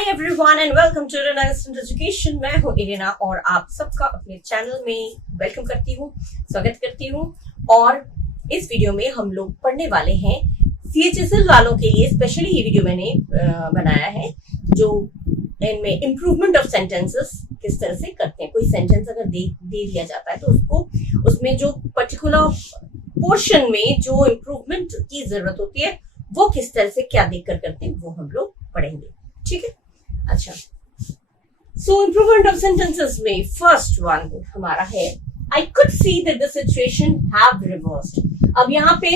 Hi everyone and welcome to Irena instant education. मैं हूं Irena और आप सबका अपने चैनल में वेलकम करती हूं, स्वागत करती हूं। और इस वीडियो में हम लोग पढ़ने वाले हैं CHSL वालों के लिए स्पेशली ये वीडियो मैंने बनाया है, जो इनमें इम्प्रूवमेंट ऑफ सेंटेंसेस किस तरह से करते हैं। कोई सेंटेंस अगर दे दिया जाता है तो उसको उसमें जो पर्टिकुलर पोर्शन में जो इम्प्रूवमेंट की जरूरत होती है वो किस तरह से क्या देखकर करते हैं वो हम लोग पढ़ेंगे। ठीक है, अच्छा। सो इम्प्रूवमेंट ऑफ सेंटेंसेस में फर्स्ट वन हमारा है I could see that the situation have reversed. अब यहाँ पे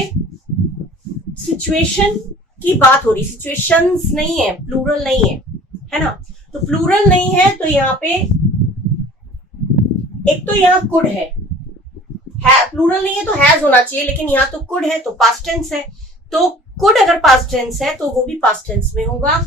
सिचुएशन की बात हो रही, सिचुएशंस नहीं है, प्लूरल नहीं है ना। तो प्लूरल नहीं है तो यहाँ पे एक तो यहाँ कुड है, प्लूरल नहीं है तो हैज होना चाहिए, लेकिन यहाँ तो कुड है तो पास्ट टेंस है। तो कुड अगर पास्ट टेंस है तो वो भी पास्ट टेंस में होगा,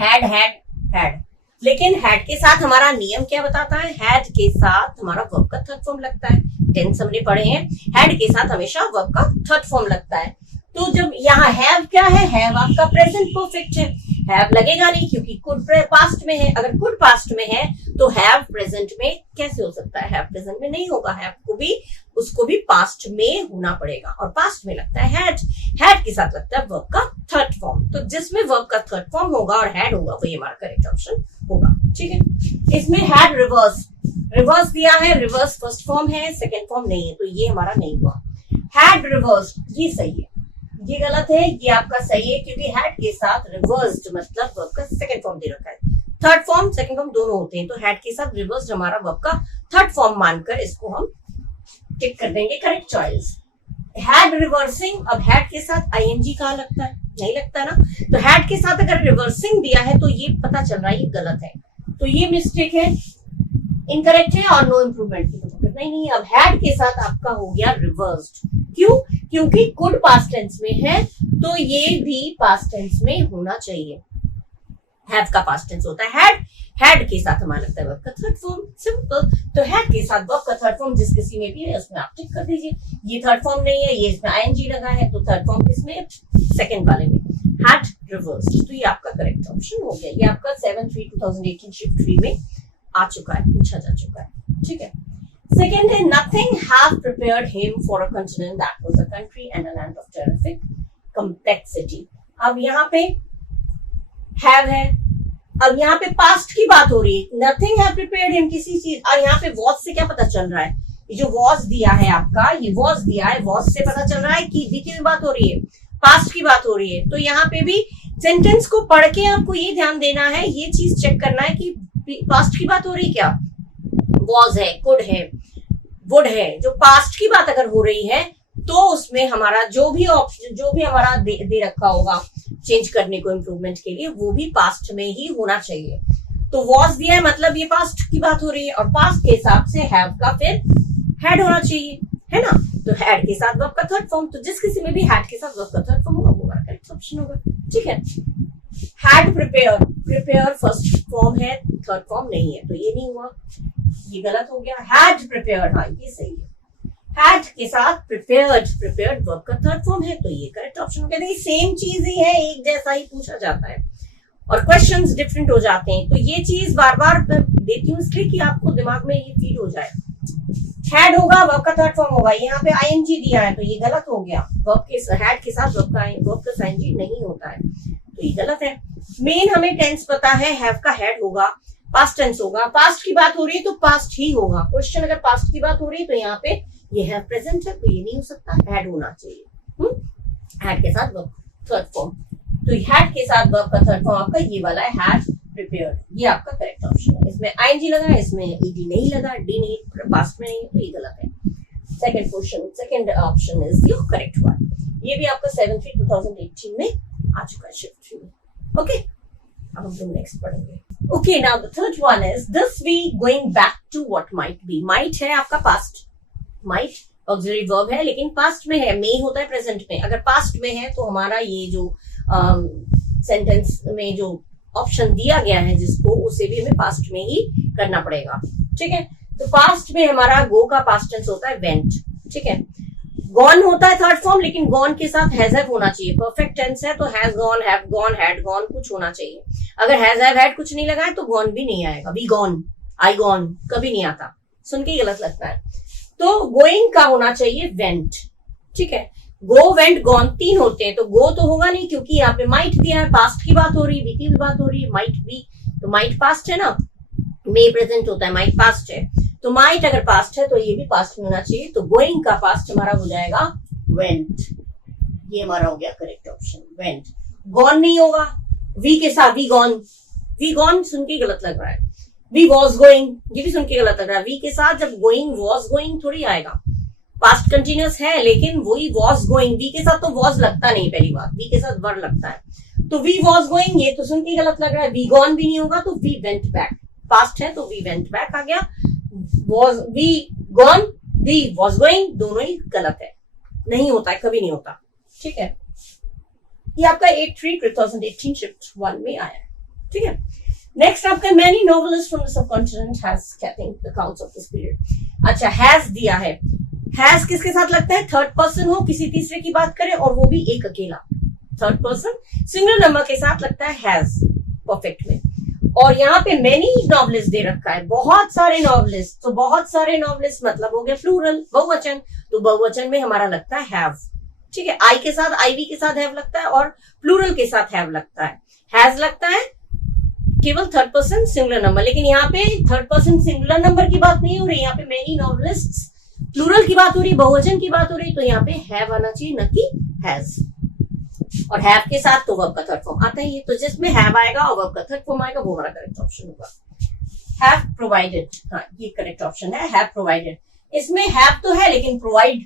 हैड लेकिन हैड के साथ हमारा नियम क्या बताता है, हैड के साथ हमारा वर्ब का थर्ड फॉर्म लगता है। टेंस हमने पढ़े हैं, हैड के साथ हमेशा वर्ब का थर्ड फॉर्म लगता है। तो जब यहाँ हैव क्या है, हैव आपका प्रेजेंट परफेक्ट है, हैव लगेगा नहीं क्योंकि कुड पास्ट में है। अगर कुड पास्ट में है तो हैव प्रेजेंट में कैसे हो सकता है, हैव प्रेजेंट में नहीं होगा, हैव को भी उसको भी पास्ट में होना पड़ेगा और पास्ट में लगता है हैड के साथ लगता है वर्ब का थर्ड फॉर्म। तो जिसमें वर्ब का थर्ड फॉर्म होगा और हैड होगा वही हमारा करेक्ट ऑप्शन होगा। ठीक है, इसमें हैड रिवर्स दिया है, रिवर्स फर्स्ट फॉर्म है, सेकेंड फॉर्म नहीं है, तो ये हमारा नहीं हुआ। हैड रिवर्स ये सही है, ये गलत है, ये आपका सही है क्योंकि हैड के साथ रिवर्स्ड मतलब वर्ब का सेकंड फॉर्म दे रखा है। थर्ड फॉर्म सेकंड फॉर्म दोनों होते हैं, तो हैड के साथ रिवर्स्ड हमारा वर्ब का थर्ड फॉर्म मानकर इसको हम टिक कर देंगे करेक्ट चॉइस। हैड रिवर्सिंग, अब हैड के साथ आईएनजी कहाँ लगता है, नहीं लगता ना। तो हैड के साथ अगर रिवर्सिंग दिया है तो ये पता चल रहा है ये गलत है, तो ये मिस्टेक है, इनकरेक्ट है और नो इम्प्रूवमेंट की तो पकड़ना ही नहीं है। अब हैड के साथ आपका हो गया रिवर्स्ड, क्यों? क्योंकि कुड पास्ट टेंस में है तो ये भी पास्ट टेंस में होना चाहिए। हैव का पास्ट टेंस होता है हैड के साथ हमारा लगता है वर्ब का थर्ड फॉर्म, सिंपल। तो हैड के साथ वर्ब का थर्ड फॉर्म जिस किसी में भी है उसमें आप टिक कर दीजिए। ये थर्ड फॉर्म नहीं है, ये इसमें आईएनजी लगा है, तो थर्ड फॉर्म किसमें, सेकंड वाले में, हैड रिवर्स्ड। तो ये आपका करेक्ट ऑप्शन हो गया। ये आपका 7/3/2018 शिफ्ट 3 में आ चुका है, पूछा जा चुका है। ठीक है, second है nothing have prepared him for a continent that was a country and a land of terrific complexity। अब यहाँ पे have है, अब यहाँ पे past की बात हो रही है, nothing have prepared him किसी चीज, और यहाँ पे was से क्या पता चल रहा है, ये जो was दिया है आपका, ये was दिया है, was से पता चल रहा है कि बीती हुई बात हो रही है, past की बात हो रही है। तो यहाँ पे भी सेंटेंस को पढ़ के आपको ये ध्यान देना है, ये चीज चेक करना है कि पास्ट की बात हो रही है क्या, was है, could है, would है। जो पास्ट की बात अगर हो रही है तो उसमें हमारा जो भी ऑप्शन जो भी हमारा दे रखा होगा चेंज करने को इम्प्रूवमेंट के लिए वो भी पास्ट में ही होना चाहिए। तो was दिया है मतलब ये पास्ट की बात हो रही है और पास्ट के हिसाब से have का फिर had होना चाहिए, है ना। तो had के साथ verb का थर्ड फॉर्म, तो जिस किसी में भी had के साथ verb का थर्ड फॉर्म होगा वो हमारा करेक्ट ऑप्शन होगा। ठीक है, had prepare फर्स्ट फॉर्म है, थर्ड फॉर्म नहीं है, तो ये नहीं हुआ, ये गलत हो गया। had prepared, हाँ ये सही है, had के साथ prepared वर्ब का थर्ड फॉर्म है, तो ये करेक्ट ऑप्शन हो गया। सेम चीज ही है, एक जैसा ही पूछा जाता है और क्वेश्चंस डिफरेंट हो जाते हैं, तो ये चीज बार बार देती हूँ इसलिए कि आपको दिमाग में ये फील हो जाए। had होगा, वर्ब का थर्ड फॉर्म होगा, यहाँ पे आईएनजी दिया है तो ये गलत हो गया, वर्ब के had के साथ वर्ब का आईएनजी नहीं होता है, तो ये गलत है। मेन हमें टेंस पता है, हैव का हैड होगा, पास्ट टेंस होगा, पास्ट की बात हो रही है तो पास्ट ही होगा। क्वेश्चन अगर पास्ट की बात हो रही है तो यहाँ पे ये हैव प्रेजेंट है तो ये नहीं हो सकता, हैड होना चाहिए। हैड के साथ वर्ब थर्ड फॉर्म, तो हैड के साथ वर्ब का थर्ड फॉर्म आपका ये वाला है, हैड प्रिपेयर्ड, ये आपका करेक्ट ऑप्शन है। इसमें आईएनजी लगा है, इसमें ईडी नहीं लगा, डी नहीं, पास्ट में नहीं है, तो ये गलत है। Second option is your correct one. ये भी आपका 7/3/2018 में आ चुका है शिफ्ट 3 में। ओके, अब हम नेक्स्ट पढ़ेंगे। Okay, now the third one is this week going back to what might be। might है आपका past, might auxiliary verb है लेकिन past में है, may होता है present में। अगर past में है तो हमारा ये जो सेंटेंस में जो ऑप्शन दिया गया है जिसको, उसे भी हमें past में ही करना पड़ेगा। ठीक है, तो past में हमारा go का past tense होता है went। ठीक है, गॉन होता है थर्ड फॉर्म, लेकिन गॉन के साथ हैज हैव होना चाहिए। परफेक्ट टेंस है तो has gone, have gone, had gone कुछ होना चाहिए। अगर हैज हैव हैड कुछ नहीं लगा है तो गॉन भी नहीं आएगा। वी गॉन, आई गॉन कभी नहीं आता, सुन के ही गलत लगता है। तो गोइंग का होना चाहिए वेंट, ठीक है। गो, वेंट, गॉन 3 होते हैं, तो गो तो होगा नहीं क्योंकि यहाँ पे माइट दिया है, पास्ट की बात हो रही है, बीती की बात हो रही है, माइट बी, तो माइट पास्ट है ना, मे प्रेजेंट होता है, माइट पास्ट है, तो माइट अगर पास्ट है तो ये भी पास्ट में होना चाहिए। तो गोइंग का पास्ट हमारा हो जाएगा वेंट, ये हमारा हो गया करेक्ट ऑप्शन, वेंट। गॉन नहीं होगा, वी के साथ वी गॉन, वी गॉन सुन के गलत लग रहा है। वी वॉज गोइंग, ये भी सुन के गलत लग रहा है। वी के साथ जब गोइंग वॉज गोइंग थोड़ी आएगा, पास्ट कंटिन्यूअस है लेकिन वही वॉज गोइंग, वी के साथ तो वॉज लगता नहीं, पहली बात, वी के साथ वर लगता है। तो वी वॉज गोइंग ये तो सुन के गलत लग रहा है। वी गॉन भी नहीं होगा, तो वी वेंट बैक, पास्ट है तो वी वेंट बैक आ गया। Was, we gone, we was going दोनों ही गलत है, नहीं होता है, कभी नहीं होता, ठीक है। ये आपका 8-3 2018 शिफ्ट 1 में आया, ठीक है। नेक्स्ट आपका many novelist from the subcontinent has केटिंग अकाउंट्स ऑफ दिस पीरियड। अच्छा, हैज दिया है, हैज किसके साथ लगता है, थर्ड पर्सन हो, किसी तीसरे की बात करें और वो भी एक अकेला, थर्ड पर्सन सिंगल नंबर के साथ लगता है हैज परफेक्ट में। और यहाँ पे मैनी नॉवलिस्ट दे रखा है, बहुत सारे नॉवलिस्ट, तो बहुत सारे नॉवलिस्ट मतलब हो गया प्लूरल, बहुवचन, तो बहुवचन में हमारा लगता है हैव, ठीक है। आई के साथ, आईवी के साथ हैव लगता है और प्लूरल के साथ हैव लगता है। हैज लगता है केवल थर्ड पर्सन सिंगुलर नंबर, लेकिन यहाँ पे थर्ड पर्सन सिंगुलर नंबर की बात नहीं हो रही, यहाँ पे मैनी नॉवलिस्ट प्लूरल की बात हो रही, बहुवचन की बात हो रही, तो यहाँ पे हैव आना चाहिए न कि हैज। और हैव के साथ तो वर्ब का थर्ड फॉर्म आता ही है, तो जिसमें हैव आएगा और वर्ब का थर्ड फॉर्म आएगा वो हमारा करेक्ट ऑप्शन होगा। हैव प्रोवाइडेड, हाँ ये करेक्ट ऑप्शन है, हैव प्रोवाइडेड। इसमें हैव तो है लेकिन प्रोवाइड,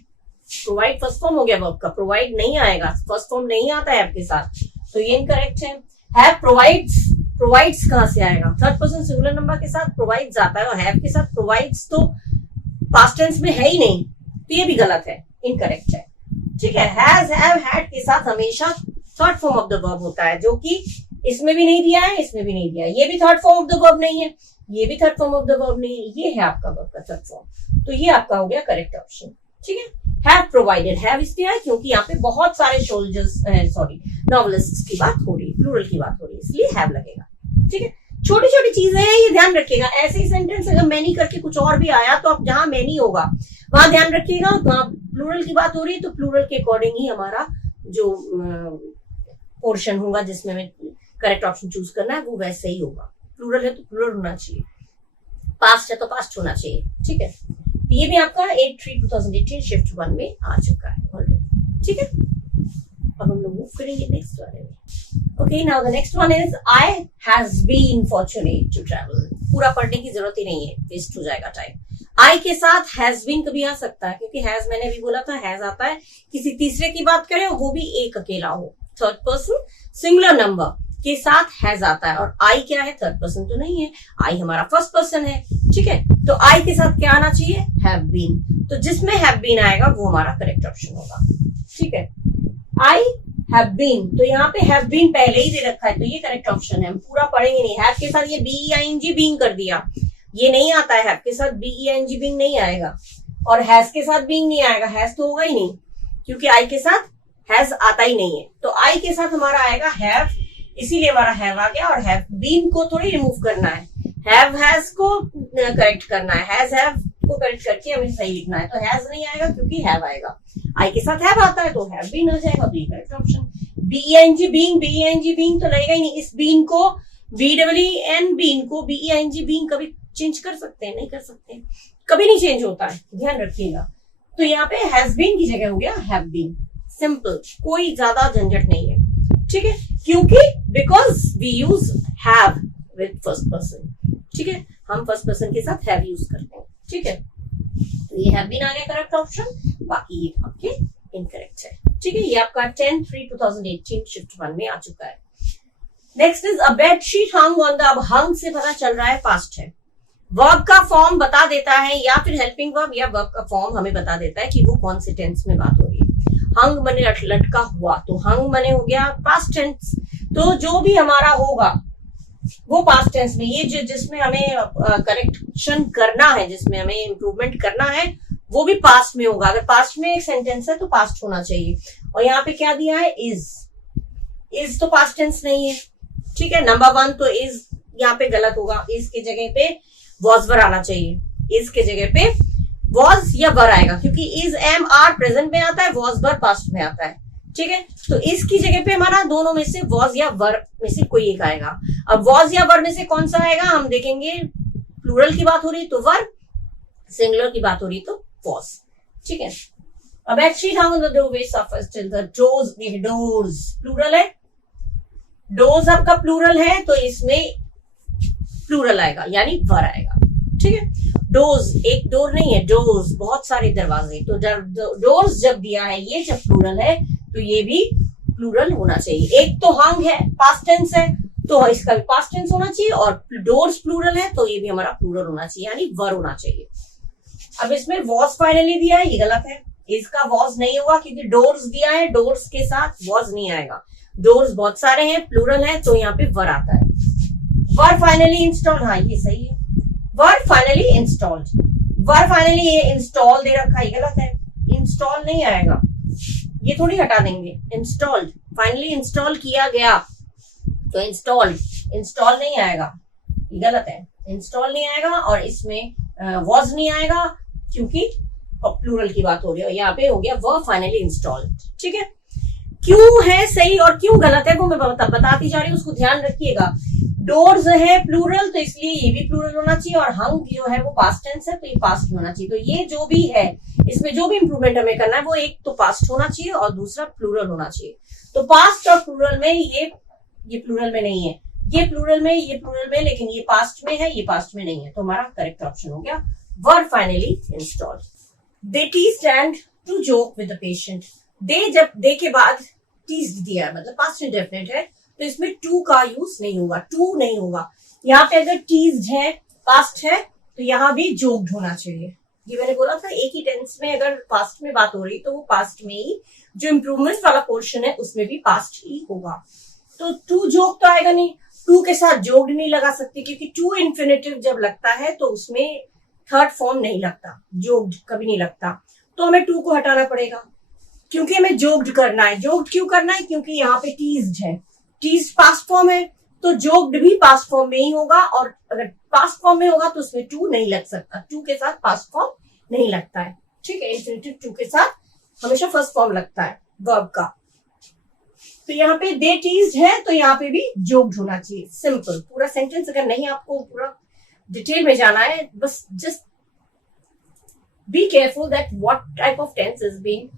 प्रोवाइड फर्स्ट फॉर्म हो गया वर्ब का, प्रोवाइड नहीं आएगा, फर्स्ट फॉर्म नहीं आता है हैव के साथ, तो ये इनकरेक्ट है। हैव प्रोवाइड्स, प्रोवाइड्स कहां से आएगा, थर्ड पर्सन सिंगुलर नंबर के साथ प्रोवाइड्स आता है और हैव के साथ प्रोवाइड्स तो पास्ट टेंस में है ही नहीं, तो ये भी गलत है, इनकरेक्ट है, ठीक है। हैज, हैव, हैड के साथ हमेशा third form of the verb होता है, जो कि इसमें भी नहीं दिया है, इसमें भी नहीं दिया है, ये भी third form of the verb नहीं है, ये भी third form of the verb नहीं है, ये है आपका वर्ब का थर्ड फॉर्म, तो ये आपका हो गया करेक्ट ऑप्शन, ठीक है। हैव प्रोवाइडेड, हैव इसलिए है क्योंकि यहाँ पे बहुत सारे सोल्जर्स, सॉरी नॉवलिस्ट्स की बात हो रही है, प्लूरल की बात हो रही है, इसलिए हैव लगेगा, ठीक है। छोटी छोटी चीजें हैं, ये ध्यान रखिएगा। ऐसे ही सेंटेंस अगर मैनी करके कुछ और भी आया तो आप जहां मैनी होगा वहां ध्यान रखिएगा, वहां प्लूरल की बात हो रही है तो प्लूरल के अकॉर्डिंग ही हमारा जो पोर्शन होगा जिसमें हमें करेक्ट ऑप्शन चूज करना है वो वैसे ही होगा। प्लूरल है तो प्लूरल होना चाहिए, पास्ट है तो पास्ट होना चाहिए, ठीक है। ये भी आपका 8-3 2018 शिफ्ट 1 में आ चुका है ऑलरेडी, ठीक है। अब हम लोग मूव करेंगे नेक्स्ट वाले में। Okay, now the next one is I has been fortunate to travel. पूरा पढ़ने की जरूरत ही नहीं है, वेस्ट हो जाएगा टाइम। I के साथ has been कभी आ सकता है क्योंकि has मैंने भी बोला था has आता है किसी तीसरे की बात करें वो भी एक अकेला हो, थर्ड पर्सन सिंगुलर नंबर के साथ has आता है। और I क्या है, थर्ड पर्सन तो नहीं है, I हमारा फर्स्ट पर्सन है, ठीक है। तो I के साथ क्या आना चाहिए, have been, तो जिसमें have been आएगा वो हमारा करेक्ट ऑप्शन होगा, ठीक है। I have been, तो यहाँ पे have been पहले ही दे रखा है तो ये करेक्ट ऑप्शन है, हम पूरा पढ़ेंगे नहीं। have के साथ ये being being कर दिया, ये नहीं आता है, have के साथ being being नहीं आएगा और has के साथ being नहीं आएगा, has तो होगा ही नहीं क्योंकि I के साथ has आता ही नहीं है, तो I के साथ हमारा आएगा have, इसीलिए हमारा have आ गया। और have been को थोड़ी रिमूव करना है, have has को करेक्ट करना है, has have को करेक्ट करके हमें सही लिखना है, तो has नहीं आएगा क्योंकि have आएगा। I के साथ have आता है तो have been हो जाएगा, तो ये करेक्ट ऑप्शन। being being तो लगेगा ही नहीं, इस being को being को being कभी चेंज कर सकते हैं, नहीं कर सकते, कभी नहीं चेंज होता है, ध्यान रखिएगा। तो यहाँ पे has been की जगह हो गया have been, सिंपल, कोई ज्यादा झंझट नहीं है, ठीक है, क्योंकि because we use have with first person, ठीक है, हम फर्स्ट पर्सन के साथ have यूज करते हैं, ठीक है। तो ये have been आ गया करेक्ट ऑप्शन, बाकी ये आपके इनकरेक्ट है, ठीक है। ये आपका 10-3 2018 शिफ्ट 1 में आ चुका है। Next is a bedsheet hung on the, अब हंग से पता चल रहा है पास्ट है, वर्ब का फॉर्म बता देता है या फिर हेल्पिंग वर्ब या वर्ब का फॉर्म हमें बता देता है कि वो कौन से टेंस में बात हो रही है। हंग मने लटका हुआ, तो हंग मने हो गया पास्ट टेंस, तो जो भी हमारा होगा वो पास्ट टेंस में, ये जो जिसमें हमें करेक्शन करना है, जिसमें हमें इम्प्रूवमेंट करना है वो भी पास्ट में होगा। अगर पास्ट में एक सेंटेंस है तो पास्ट होना चाहिए। और यहाँ पे क्या दिया है, इज तो पास्ट टेंस नहीं है, ठीक है। नंबर 1 तो इज यहाँ पे गलत होगा, इज की जगह पे वॉज वर आना चाहिए, इज के जगह पे वॉज या वर आएगा, क्योंकि इज एम आर प्रेजेंट में आता है, वॉज वर पास्ट में आता है, ठीक है। तो इसकी जगह पे हमारा दोनों में से वॉज या वर में से कोई एक आएगा। अब वॉज या वर में से कौन सा आएगा हम देखेंगे। प्लूरल की बात हो रही तो वर, सिंगुलर की बात हो रही तो वॉज, ठीक है। अब actually down the doorway suffers till the doors, doors plural है, डोर्स आपका प्लूरल है तो इसमें प्लूरल आएगा यानी वर आएगा, ठीक है। डोर्स एक डोर नहीं है, डोर्स बहुत सारे दरवाजे, तो जब डोर्स जब दिया है ये जब प्लूरल है तो ये भी प्लूरल होना चाहिए। एक तो हंग है, पास्ट टेंस है, तो इसका भी पास्ट टेंस होना चाहिए, और डोर्स प्लूरल है तो ये भी हमारा प्लूरल होना चाहिए यानी वर होना चाहिए। अब इसमें वॉज फाइनली दिया है, ये गलत है, इसका वॉज नहीं होगा क्योंकि डोर्स दिया है, डोर्स के साथ वॉज नहीं आएगा। डोर्स बहुत सारे हैं, प्लूरल है तो यहाँ पे वर आता है। वर फाइनली इंस्टॉल, हाँ ये सही है, वर फाइनली इंस्टॉल्ड, वर फाइनली ये इंस्टॉल दे रखा है, गलत है, इंस्टॉल नहीं आएगा, ये थोड़ी हटा देंगे। इंस्टॉल्ड, फाइनली इंस्टॉल किया गया तो इंस्टॉल्ड, इंस्टॉल नहीं आएगा, ये गलत है, इंस्टॉल नहीं आएगा। और इसमें वॉज नहीं आएगा क्योंकि प्लूरल की बात हो रही है, यहाँ पे हो गया वर फाइनली इंस्टॉल्ड, ठीक है। क्यों है सही और क्यों गलत है वो मैं बताती जा रही हूँ, उसको ध्यान रखिएगा। डोर्स है प्लूरल तो इसलिए ये भी प्लूरल होना चाहिए, और हंग जो है वो पास्ट टेंस है तो ये पास्ट में होना चाहिए। तो ये जो भी है इसमें जो भी इंप्रूवमेंट हमें करना है वो एक तो पास्ट होना चाहिए और दूसरा प्लूरल होना चाहिए। तो पास्ट और प्लूरल में ये प्लूरल में नहीं है, ये प्लूरल में, ये प्लूरल में, लेकिन ये पास्ट में है, ये पास्ट में नहीं है, तो हमारा करेक्ट ऑप्शन हो गया were finally installed. They teased and to joke with the patient, they जब दे के बाद टीज्ड दिया है मतलब पास्ट इंडेफिनिट है तो इसमें टू का यूज नहीं होगा, टू नहीं होगा। यहाँ पे अगर टीज्ड है पास्ट है तो यहाँ भी जोक्ड होना चाहिए। ये मैंने बोला था एक ही टेंस में अगर पास्ट में बात हो रही तो वो पास्ट में ही, जो इंप्रूवमेंट वाला पोर्शन है उसमें भी पास्ट ही होगा। तो टू जोक तो आएगा नहीं, टू के साथ जोक्ड नहीं लगा सकती क्योंकि टू इन्फिनेटिव जब लगता है तो उसमें थर्ड फॉर्म नहीं लगता, जोक्ड कभी नहीं लगता, तो हमें टू को हटाना पड़ेगा क्योंकि हमें जोक्ड करना है। जोक्ड क्यों करना है, क्योंकि यहाँ पे टीज्ड है, टीज्ड पास्ट फॉर्म है तो जोक्ड भी पास्ट फॉर्म में ही होगा, और अगर पास्ट फॉर्म में होगा तो उसमें टू नहीं लग सकता, टू के साथ पास्ट फॉर्म नहीं लगता है, ठीक है। इन्फिनेटिव टू के साथ हमेशा फर्स्ट फॉर्म लगता है वर्ब का। तो यहाँ पे दे टीज्ड है तो यहाँ पे भी जोक्ड होना चाहिए, सिंपल। पूरा सेंटेंस अगर नहीं आपको पूरा डिटेल में जाना है, बस just be careful that what type of tense is being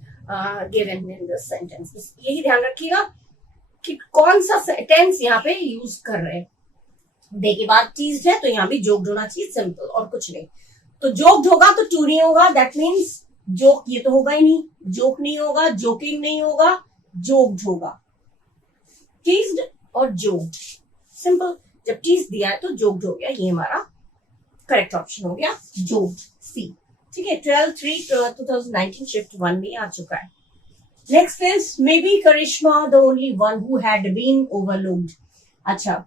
given in this sentence, बस यही ध्यान रखिएगा कि कौन सा टेंस यहाँ पे यूज कर रहे हैं। दे के बाद टीज्ड है तो यहाँ भी जोक्ड होना चाहिए, सिंपल, और कुछ नहीं। तो जोक्ड होगा तो टू नहीं होगा, दैट मीन्स जोक ये तो होगा ही नहीं, जोक नहीं होगा, जोकिंग नहीं होगा, जोक्ड होगा। टीज्ड और जोक्ड, सिंपल। जब टीज दिया है तो जोक्ड हो गया, ये हमारा करेक्ट ऑप्शन हो गया जोक्ड, सी, ठीक है। 12/3/2019 शिफ्ट 1 में आ चुका है। Next is may be Karishma the only one who had been overlooked. अच्छा,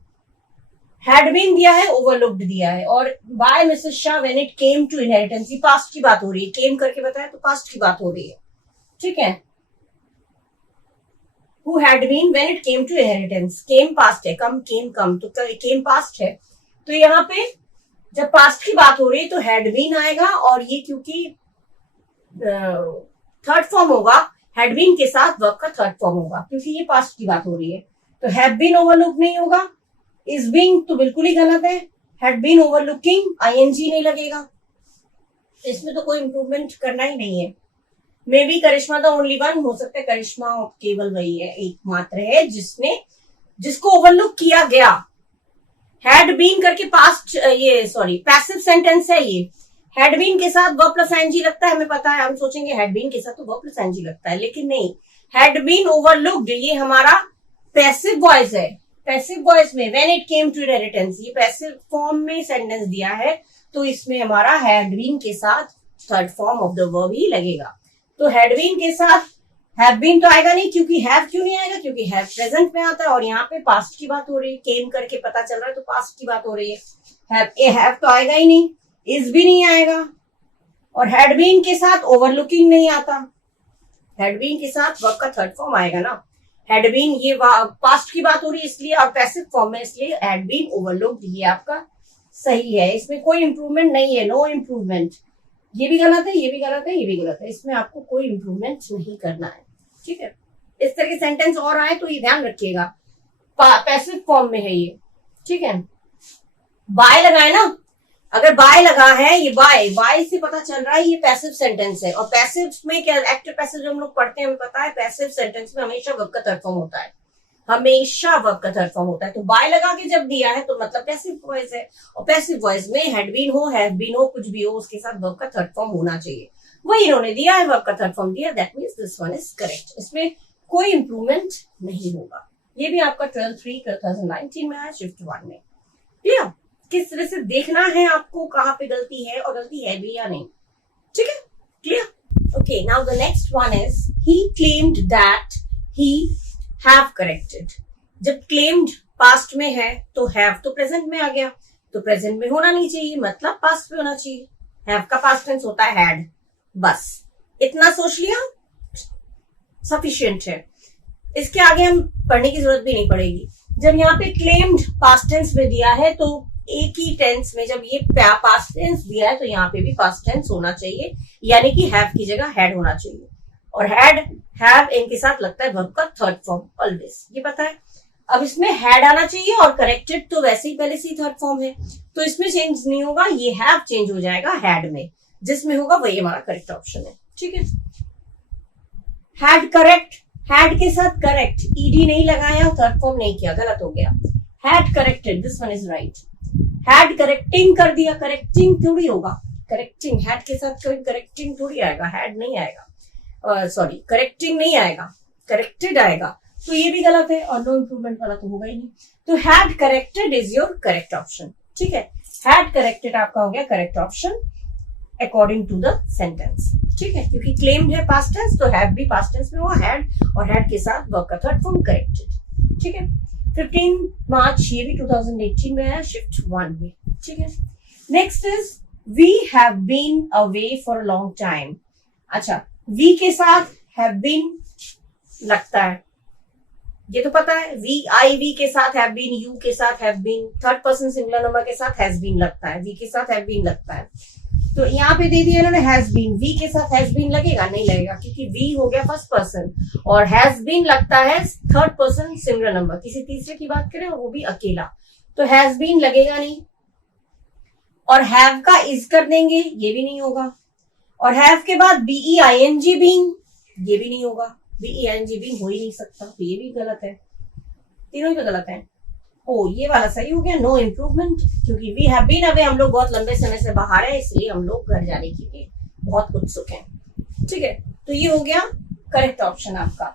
हैड बीन दिया है, ओवरलुक्ड दिया है, और by Mrs Shah when it came to inheritance, ये पास्ट की बात हो रही है, केम करके बताया तो पास्ट की बात हो रही है, ठीक है। Who had been when it came to inheritance, came past है, come came come, तो came past है, तो यहाँ पे जब पास्ट की बात हो रही है तो had been आएगा, और ये क्योंकि थर्ड फॉर्म होगा, had been के साथ वर्ब का थर्ड फॉर्म होगा क्योंकि ये पास्ट की बात हो रही है, तो have been overlooked नहीं होगा, is being तो बिल्कुल ही गलत है, had been overlooking ing नहीं लगेगा, इसमें तो कोई इंप्रूवमेंट करना ही नहीं है। May be Karishma the only one, हो सकता है करिश्मा केवल वही है, एकमात्र है जिसको ओवरलुक किया गया। हैड बीन करके पास्ट, ये सॉरी पैसिव सेंटेंस है, ये हैड बीन के साथ वर्ब प्लस आईएनजी लगता है, हमें पता है, हम सोचेंगे हैड बीन के साथ तो वर्ब प्लस आईएनजी लगता है, लेकिन नहीं, हैड बीन ओवरलुक्ड ये हमारा पैसिव वॉइस है। पैसिव वॉइस में when it came to inheritance, ये पैसिव फॉर्म में सेंटेंस दिया है तो इसमें हमारा हैड बीन के साथ third form of the verb ही लगेगा। तो हैड बीन के साथ हैव बीन तो आएगा नहीं, क्योंकि हैव क्यों नहीं आएगा, क्योंकि हैव प्रेजेंट में आता है, और यहाँ पे पास्ट की बात हो रही है, केम करके पता चल रहा है तो पास्ट की बात हो रही है। हैव तो आएगा ही नहीं, इज भी नहीं आएगा, और हैड बीन के साथ ओवरलुकिंग नहीं आता, हैड बीन के साथ वर्ब का थर्ड फॉर्म आएगा ना, हैड बीन ये पास्ट की बात हो रही है इसलिए, और पैसिव फॉर्म में इसलिए हैड बीन ओवरलुक्ड, ये आपका सही है, इसमें कोई इंप्रूवमेंट नहीं है, नो इंप्रूवमेंट। ये भी गलत है, ये भी गलत है, ये भी गलत है, इसमें आपको कोई इंप्रूवमेंट नहीं करना है, ठीक है। इस तरह के सेंटेंस और आए तो ये ध्यान रखिएगा, पैसिव फॉर्म में है ये, ठीक है। बाय लगाए ना, अगर बाय लगा है, ये बाय से पता चल रहा है ये पैसिव सेंटेंस है, और पैसिव में क्या, एक्टिव पैसिव जो हम लोग पढ़ते हैं हमें पता है, पैसिव सेंटेंस में हमेशा वर्ब का थर्ड फॉर्म होता है, हमेशा वर्ब का थर्ड फॉर्म होता है। तो बाय लगा के जब दिया है तो मतलब पैसिव वॉइस है, और पैसिव वॉइस में हैड बीन हो, हैव बीन हो, कुछ भी हो, उसके साथ वर्ब का थर्ड फॉर्म होना चाहिए, वही इन्होंने दिया है, वर्ब का थर्ड फॉर्म दिया, that means this one is correct, इसमें कोई इंप्रूवमेंट नहीं होगा। ये भी आपका 12/3/2019 में आया, शिफ्ट 1 में। क्लियर, किस तरह से देखना है आपको कहाँ पे गलती है और गलती है भी या नहीं, ठीक है, clear. Okay, now the next one is he claimed that he have corrected. जब क्लेम्ड पास्ट में है तो हैव तो प्रेजेंट में आ गया, तो प्रेजेंट में होना नहीं चाहिए, मतलब पास्ट में होना चाहिए, हैव का पास्ट टेंस होता है हैड, बस इतना सोच लिया, सफिशिएंट है, इसके आगे हम पढ़ने की जरूरत भी नहीं पड़ेगी। जब यहाँ पे क्लेम्ड पास्ट टेंस में दिया है तो एक ही टेंस में जब ये पास्ट टेंस दिया है तो यहाँ पे भी पास्ट टेंस होना चाहिए, यानी कि हैव की जगह हैड होना चाहिए, और हैड हैव इनके साथ लगता है वर्ब का थर्ड फॉर्म ऑलवेज, ये पता है। अब इसमें हैड आना चाहिए, और करेक्टेड तो वैसे ही पहले से ही थर्ड फॉर्म है, तो इसमें चेंज नहीं होगा, ये हैव चेंज हो जाएगा हैड में, जिसमें होगा वही हमारा करेक्ट ऑप्शन है, ठीक है। हैड करेक्ट, हैड के साथ करेक्ट, ईडी नहीं लगाया, थर्ड फॉर्म नहीं किया, गलत हो गया, had corrected, this one is right. Had correcting कर दिया, करेक्टिंग थोड़ी होगा, करेक्टिंग हैड के साथ कभी करेक्टिंग थोड़ी आएगा, हैड नहीं आएगा, सॉरी करेक्टिंग नहीं आएगा, करेक्टेड आएगा, तो ये भी गलत है, और नो इंप्रूवमेंट वाला तो होगा ही नहीं, तो had corrected is your correct option, ठीक है। हैड करेक्टेड आपका हो गया correct option according to the sentence, ठीक है, क्योंकि क्लेम्ड है पास्ट टेंस तो हैव भी पास्ट टेंस में हुआ हैड, और हैड के साथ वर्ब का थर्ड फॉर्म करेक्टेड, ठीक है। 15 मार्च ये भी 2018 में है, शिफ्ट 1 में, ठीक है। Next is we have been away for a long time. अच्छा, वी के साथ हैव बीन लगता है, ये तो पता है, वी के साथ हैव बीन, यू के साथ have been, third person singular number के साथ हैज बीन लगता है, वी के साथ हैव बीन लगता है, तो यहाँ पे दे दिया इन्होंने हैज बीन, वी के साथ हैज बीन लगेगा, नहीं लगेगा, क्योंकि वी हो गया फर्स्ट पर्सन, और हैज बीन लगता है थर्ड पर्सन सिंगुलर नंबर, किसी तीसरे की बात करें और वो भी अकेला, तो हैज बीन लगेगा नहीं, और हैव का इज कर देंगे, ये भी नहीं होगा, और हैव के बाद बीईआईएनजी बीन, ये भी नहीं होगा, बीईआईएनजी बीन हो ही नहीं सकता, तो ये भी गलत है, तीनों ही तो गलत है। ओ, ये वाला सही हो गया, नो इम्प्रूवमेंट, क्योंकि वी हैव बीन अवे, हम लोग बहुत लंबे समय से बाहर है, इसलिए हम लोग घर जाने के लिए बहुत उत्सुक हैं, ठीक है, तो ये हो गया करेक्ट ऑप्शन आपका,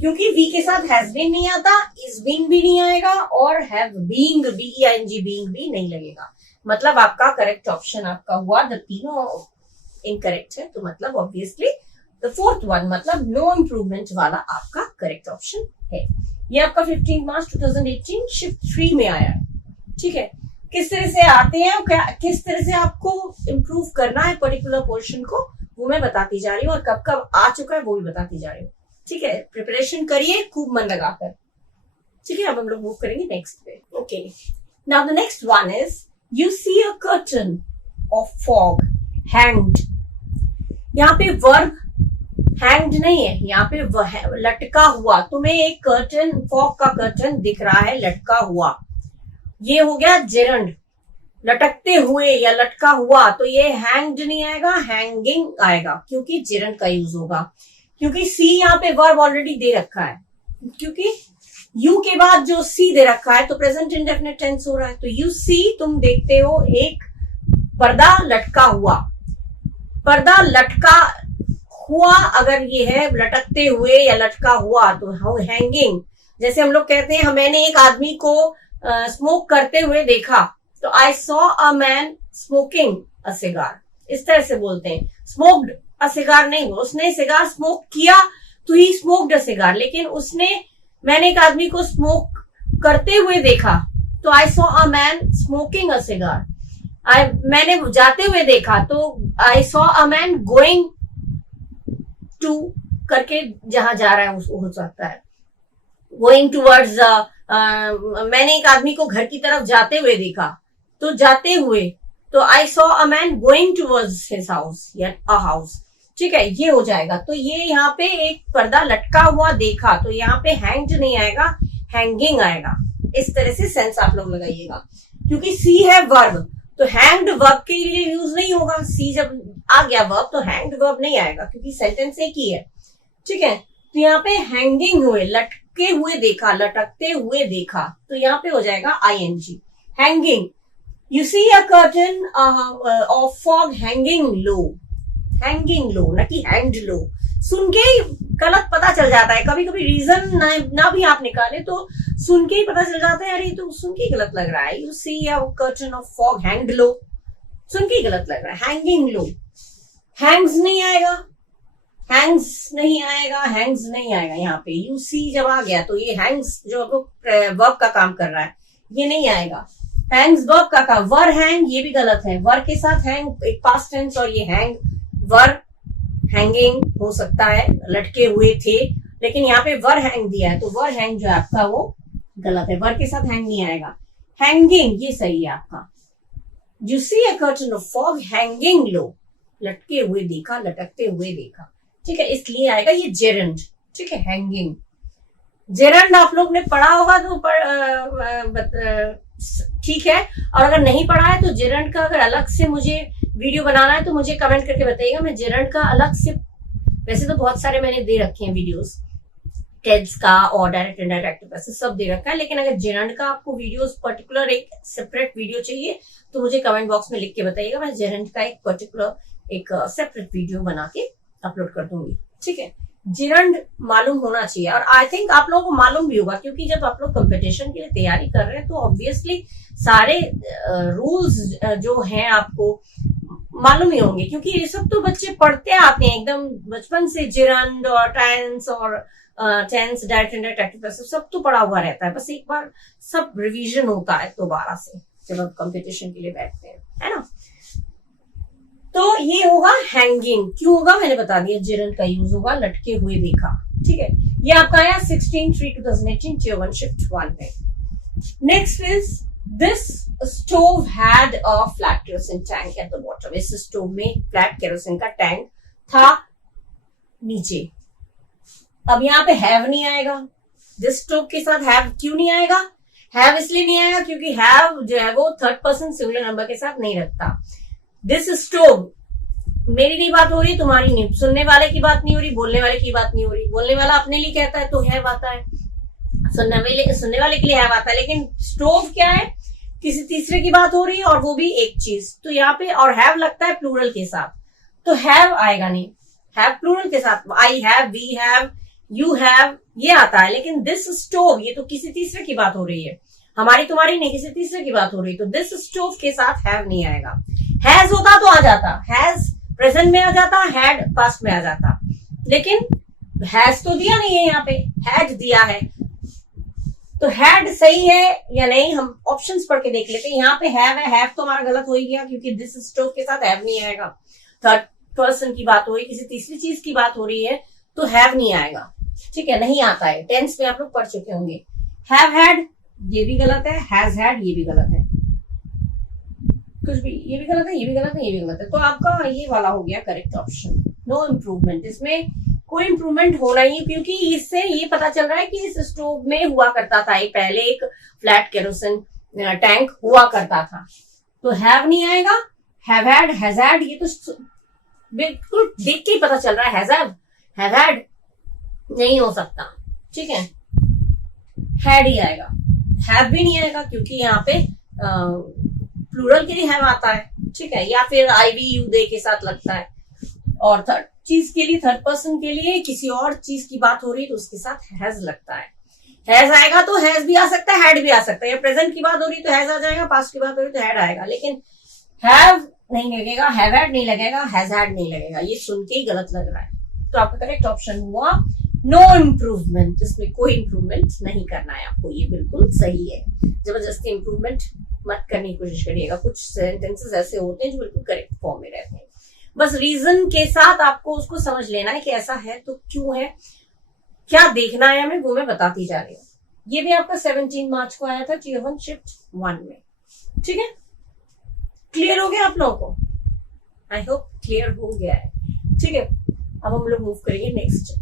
क्योंकि वी के साथ हैज बीन नहीं आता, इज बीन भी नहीं आएगा, और हैव बीइंग, बीईआईएनजी बीइंग भी नहीं लगेगा, मतलब आपका करेक्ट ऑप्शन आपका हुआ, द तीनों इनकरेक्ट है, तो मतलब ऑब्वियसली द फोर्थ वन, मतलब नो इम्प्रूवमेंट वाला आपका करेक्ट ऑप्शन है। ये आपका 15 मार्च 2018 शिफ्ट 3 में आया है, ठीक है। किस तरह से आते हैं, किस तरह से आपको इम्प्रूव करना है पर्टिकुलर पोर्शन को, वो मैं बताती जा रही हूँ, और कब कब आ चुका है वो भी बताती जा रही हूँ, ठीक है। प्रिपरेशन करिए खूब मन लगाकर, ठीक है। अब हम लोग मूव करेंगे नेक्स्ट पे, okay. Now the next one is you see a curtain of fog hanged. यहाँ पे वर्ब हैंग्ड नहीं है, यहाँ पे लटका हुआ, तुम्हें एक कर्टन, फॉग का कर्टन दिख रहा है लटका हुआ, ये हो गया जेरंड, लटकते हुए या लटका हुआ, तो ये हैंग्ड नहीं आएगा, हैंगिंग आएगा, क्योंकि जेरंड का यूज होगा, क्योंकि सी यहाँ पे वर्ब ऑलरेडी दे रखा है, क्योंकि यू के बाद जो सी दे रखा है तो प्रेजेंट इंडेफिनिट टेंस हो रहा है, तो यू सी, तुम देखते हो एक पर्दा लटका हुआ, पर्दा लटका हुआ अगर ये है लटकते हुए या लटका हुआ तो हैंगिंग, जैसे हम लोग कहते हैं मैंने एक आदमी को स्मोक करते हुए देखा, तो I saw a man smoking a cigar, इस तरह से बोलते हैं, स्मोक्ड अ सिगार नहीं, उसने सिगार स्मोक किया तो ही स्मोक्ड अ सिगार, लेकिन उसने, मैंने एक आदमी को स्मोक करते हुए देखा तो I saw a man smoking a cigar, मैंने जाते हुए देखा, तो I saw a man going to करके जहां जा रहा है उसको हो सकता है। गोइंग टूवर्ड्स, मैंने एक आदमी को घर की तरफ जाते हुए देखा, तो जाते हुए, तो I saw a man going towards his house या अ हाउस। ठीक है, ये हो जाएगा। तो ये यहाँ पे एक पर्दा लटका हुआ देखा, तो यहाँ पे हैंग्ड नहीं आएगा, हैंगिंग आएगा। इस तरह से सेंस आप लोग लगाइएगा, क्योंकि सी है वर्ब, तो हैंग्ड वर्ब के लिए यूज नहीं होगा। सी जब आ गया वर्ब तो हैंग्ड वर्ब नहीं आएगा, क्योंकि सेंटेंस एक ही है। ठीक है, तो यहाँ पे हैंगिंग हुए, लटके हुए देखा, लटकते हुए देखा, तो यहाँ पे हो जाएगा ING, hanging. You see a curtain of fog hanging low, hanging low ना कि हैंग्ड लो। सुन के ही गलत पता चल जाता है, कभी कभी रीजन ना भी आप निकाले तो सुन के ही पता चल जाता है, अरे तो सुन के ही गलत लग रहा है। You see a curtain of fog hanged low, सुन के ही गलत लग रहा है, हैंगिंग लो। हैंग्स नहीं आएगा, हैंग्स नहीं आएगा, हैंग्स नहीं आएगा। यहाँ पे यू सी जब आ गया तो ये हैंग्स जो वर्ब का काम कर रहा है ये नहीं आएगा। हैंग्स वर्ब का काम, वर हैंग ये भी गलत है, वर के साथ हैंग एक पास्ट टेंस, और ये हैंग वर हैंगिंग हो सकता है, लटके हुए थे, लेकिन यहाँ पे वर हैंग दिया है, तो वर हैंग जो है आपका वो गलत है, वर के साथ हैंग नहीं आएगा। हैंगिंग ये सही है आपका। You see a curtain of fog hanging low, लटके हुए देखा, लटकते हुए देखा। ठीक है, इसलिए आएगा ये जेरंड। ठीक है, हैंगिंग जेरंड आप लोग ने पढ़ा होगा तो ठीक है, और अगर नहीं पढ़ा है तो जेरंड का अगर अलग से मुझे वीडियो बनाना है तो मुझे कमेंट करके बताइएगा, मैं जेरंड का अलग से, वैसे तो बहुत सारे मैंने दे रखे हैं वीडियोस, टेंस का और डायरेक्ट इनडायरेक्ट ऐसे सब दे रखा है, लेकिन अगर जेरंड का आपको वीडियोस पर्टिकुलर एक सेपरेट वीडियो चाहिए तो मुझे कमेंट बॉक्स में लिख के बताइएगा, मैं जेरंड का एक पर्टिकुलर एक सेपरेट वीडियो बना के अपलोड कर दूंगी। ठीक है, जेरंड मालूम होना चाहिए, और आई थिंक आप लोगों को मालूम भी होगा, क्योंकि जब आप लोग कंपटीशन के लिए तैयारी कर रहे हैं तो ऑब्वियसली सारे रूल्स जो हैं आपको मालूम ही होंगे, क्योंकि ये सब तो बच्चे पढ़ते आते हैं एकदम बचपन से, जेरंड और टेंस और टेंस, डायरेक्ट इनडायरेक्ट सब तो पढ़ा हुआ रहता है, बस एक बार सब रिवीजन होता है दोबारा से जब आप कंपटीशन के लिए बैठते हैं, है ना। तो ये होगा हैंगिंग, क्यों होगा मैंने बता दिया, जेरंड का यूज होगा, लटके हुए देखा। ठीक है, ये आपका आया 16/3/2018 Tier 1 Shift 1 में। Next is this stove had a flat kerosene tank at the bottom, इस स्टोव में फ्लैट केरोसिन का टैंक था नीचे। अब यहाँ पे हैव नहीं आएगा, दिस स्टोव के साथ हैव क्यों नहीं आएगा, हैव इसलिए नहीं आएगा क्योंकि हैव जो है वो थर्ड पर्सन सिंगुलर नंबर के साथ नहीं रखता। दिस स्टोव, मेरी नहीं बात हो रही, तुम्हारी नहीं, सुनने वाले की बात नहीं हो रही, बोलने वाले की बात नहीं हो रही, बोलने वाला अपने लिए कहता है तो हैव आता है, सुनने वाले के लिए हैव आता है, लेकिन स्टोव क्या है, किसी तीसरे की बात हो रही है और वो भी एक चीज, तो यहाँ पे और हैव लगता है प्लूरल के साथ, तो हैव आएगा नहीं, हैव प्लूरल के साथ I have, we have, you have ये आता है, लेकिन दिस स्टोव ये तो किसी तीसरे की बात हो रही है, हमारी तुम्हारी नहीं, किसी तीसरे की बात हो रही है, तो दिस स्टोव के साथ हैव नहीं आएगा। हैज होता तो आ जाता, हैज प्रेजेंट में आ जाता, हैड पास्ट में आ जाता, लेकिन हैज तो दिया नहीं है, यहाँ पे हैड दिया है, तो हैड सही है या नहीं हम ऑप्शंस पढ़ के देख लेते हैं। यहाँ पे हैव है, हैव तो हमारा गलत हो ही गया क्योंकि दिस स्टोव के साथ हैव नहीं आएगा, थर्ड पर्सन की बात हो रही, किसी तीसरी चीज की बात हो रही है तो हैव नहीं आएगा। ठीक है, नहीं आता है, टेंस में आप लोग पढ़ चुके होंगे। हैव हैड ये भी गलत है, हैज हैड ये भी गलत है, कुछ भी ये भी गलत है, ये भी गलत है, ये भी गलत है, तो आपका ये वाला हो गया करेक्ट ऑप्शन, नो इम्प्रूवमेंट, इसमें कोई इम्प्रूवमेंट होना ही, क्योंकि इससे ये पता चल रहा है कि इस स्टोव में हुआ करता था, पहले एक फ्लैट केरोसिन टैंक हुआ करता था, तो हैव नहीं आएगा। हैव हैड, हैज हैड ये तो बिल्कुल देख के ही पता चल रहा है, हैव हैड नहीं हो सकता। ठीक है, हैड ही आएगा, हैव भी नहीं आएगा क्योंकि यहाँ पे प्लूरल के लिए हैव आता है। ठीक है, या फिर आई वी यू दे के साथ लगता है, और थर्ड चीज के लिए, थर्ड पर्सन के लिए किसी और चीज की बात हो रही है तो उसके साथ हैज लगता है। हैज आएगा तो हैज भी आ सकता है, हैड भी आ सकता है, या प्रेजेंट की बात हो रही है तो हैज आ जाएगा, पास्ट की बात हो रही है तो हैड आएगा, लेकिन हैव नहीं लगेगा, हैव हैड नहीं लगेगा, हैज हैड नहीं लगेगा, ये सुन के ही गलत लग रहा है, तो आपका करेक्ट ऑप्शन हुआ नो इम्प्रूवमेंट, इसमें कोई इम्प्रूवमेंट नहीं करना है आपको, ये बिल्कुल सही है। जबरदस्ती इम्प्रूवमेंट मत करने की कोशिश करिएगा। कुछ सेंटेंसेस ऐसे होते हैं जो बिल्कुल करेक्ट फॉर्म में रहते हैं, बस रीजन के साथ आपको उसको समझ लेना है कि ऐसा है तो क्यों है, क्या देखना है हमें, वो मैं बताती जा रही हूँ। ये भी आपका 17 मार्च को आया था टियर 1 शिफ्ट 1 में। ठीक है, क्लियर हो गया आप लोगों को? आई होप क्लियर हो गया है। ठीक है, अब हम लोग मूव करेंगे next.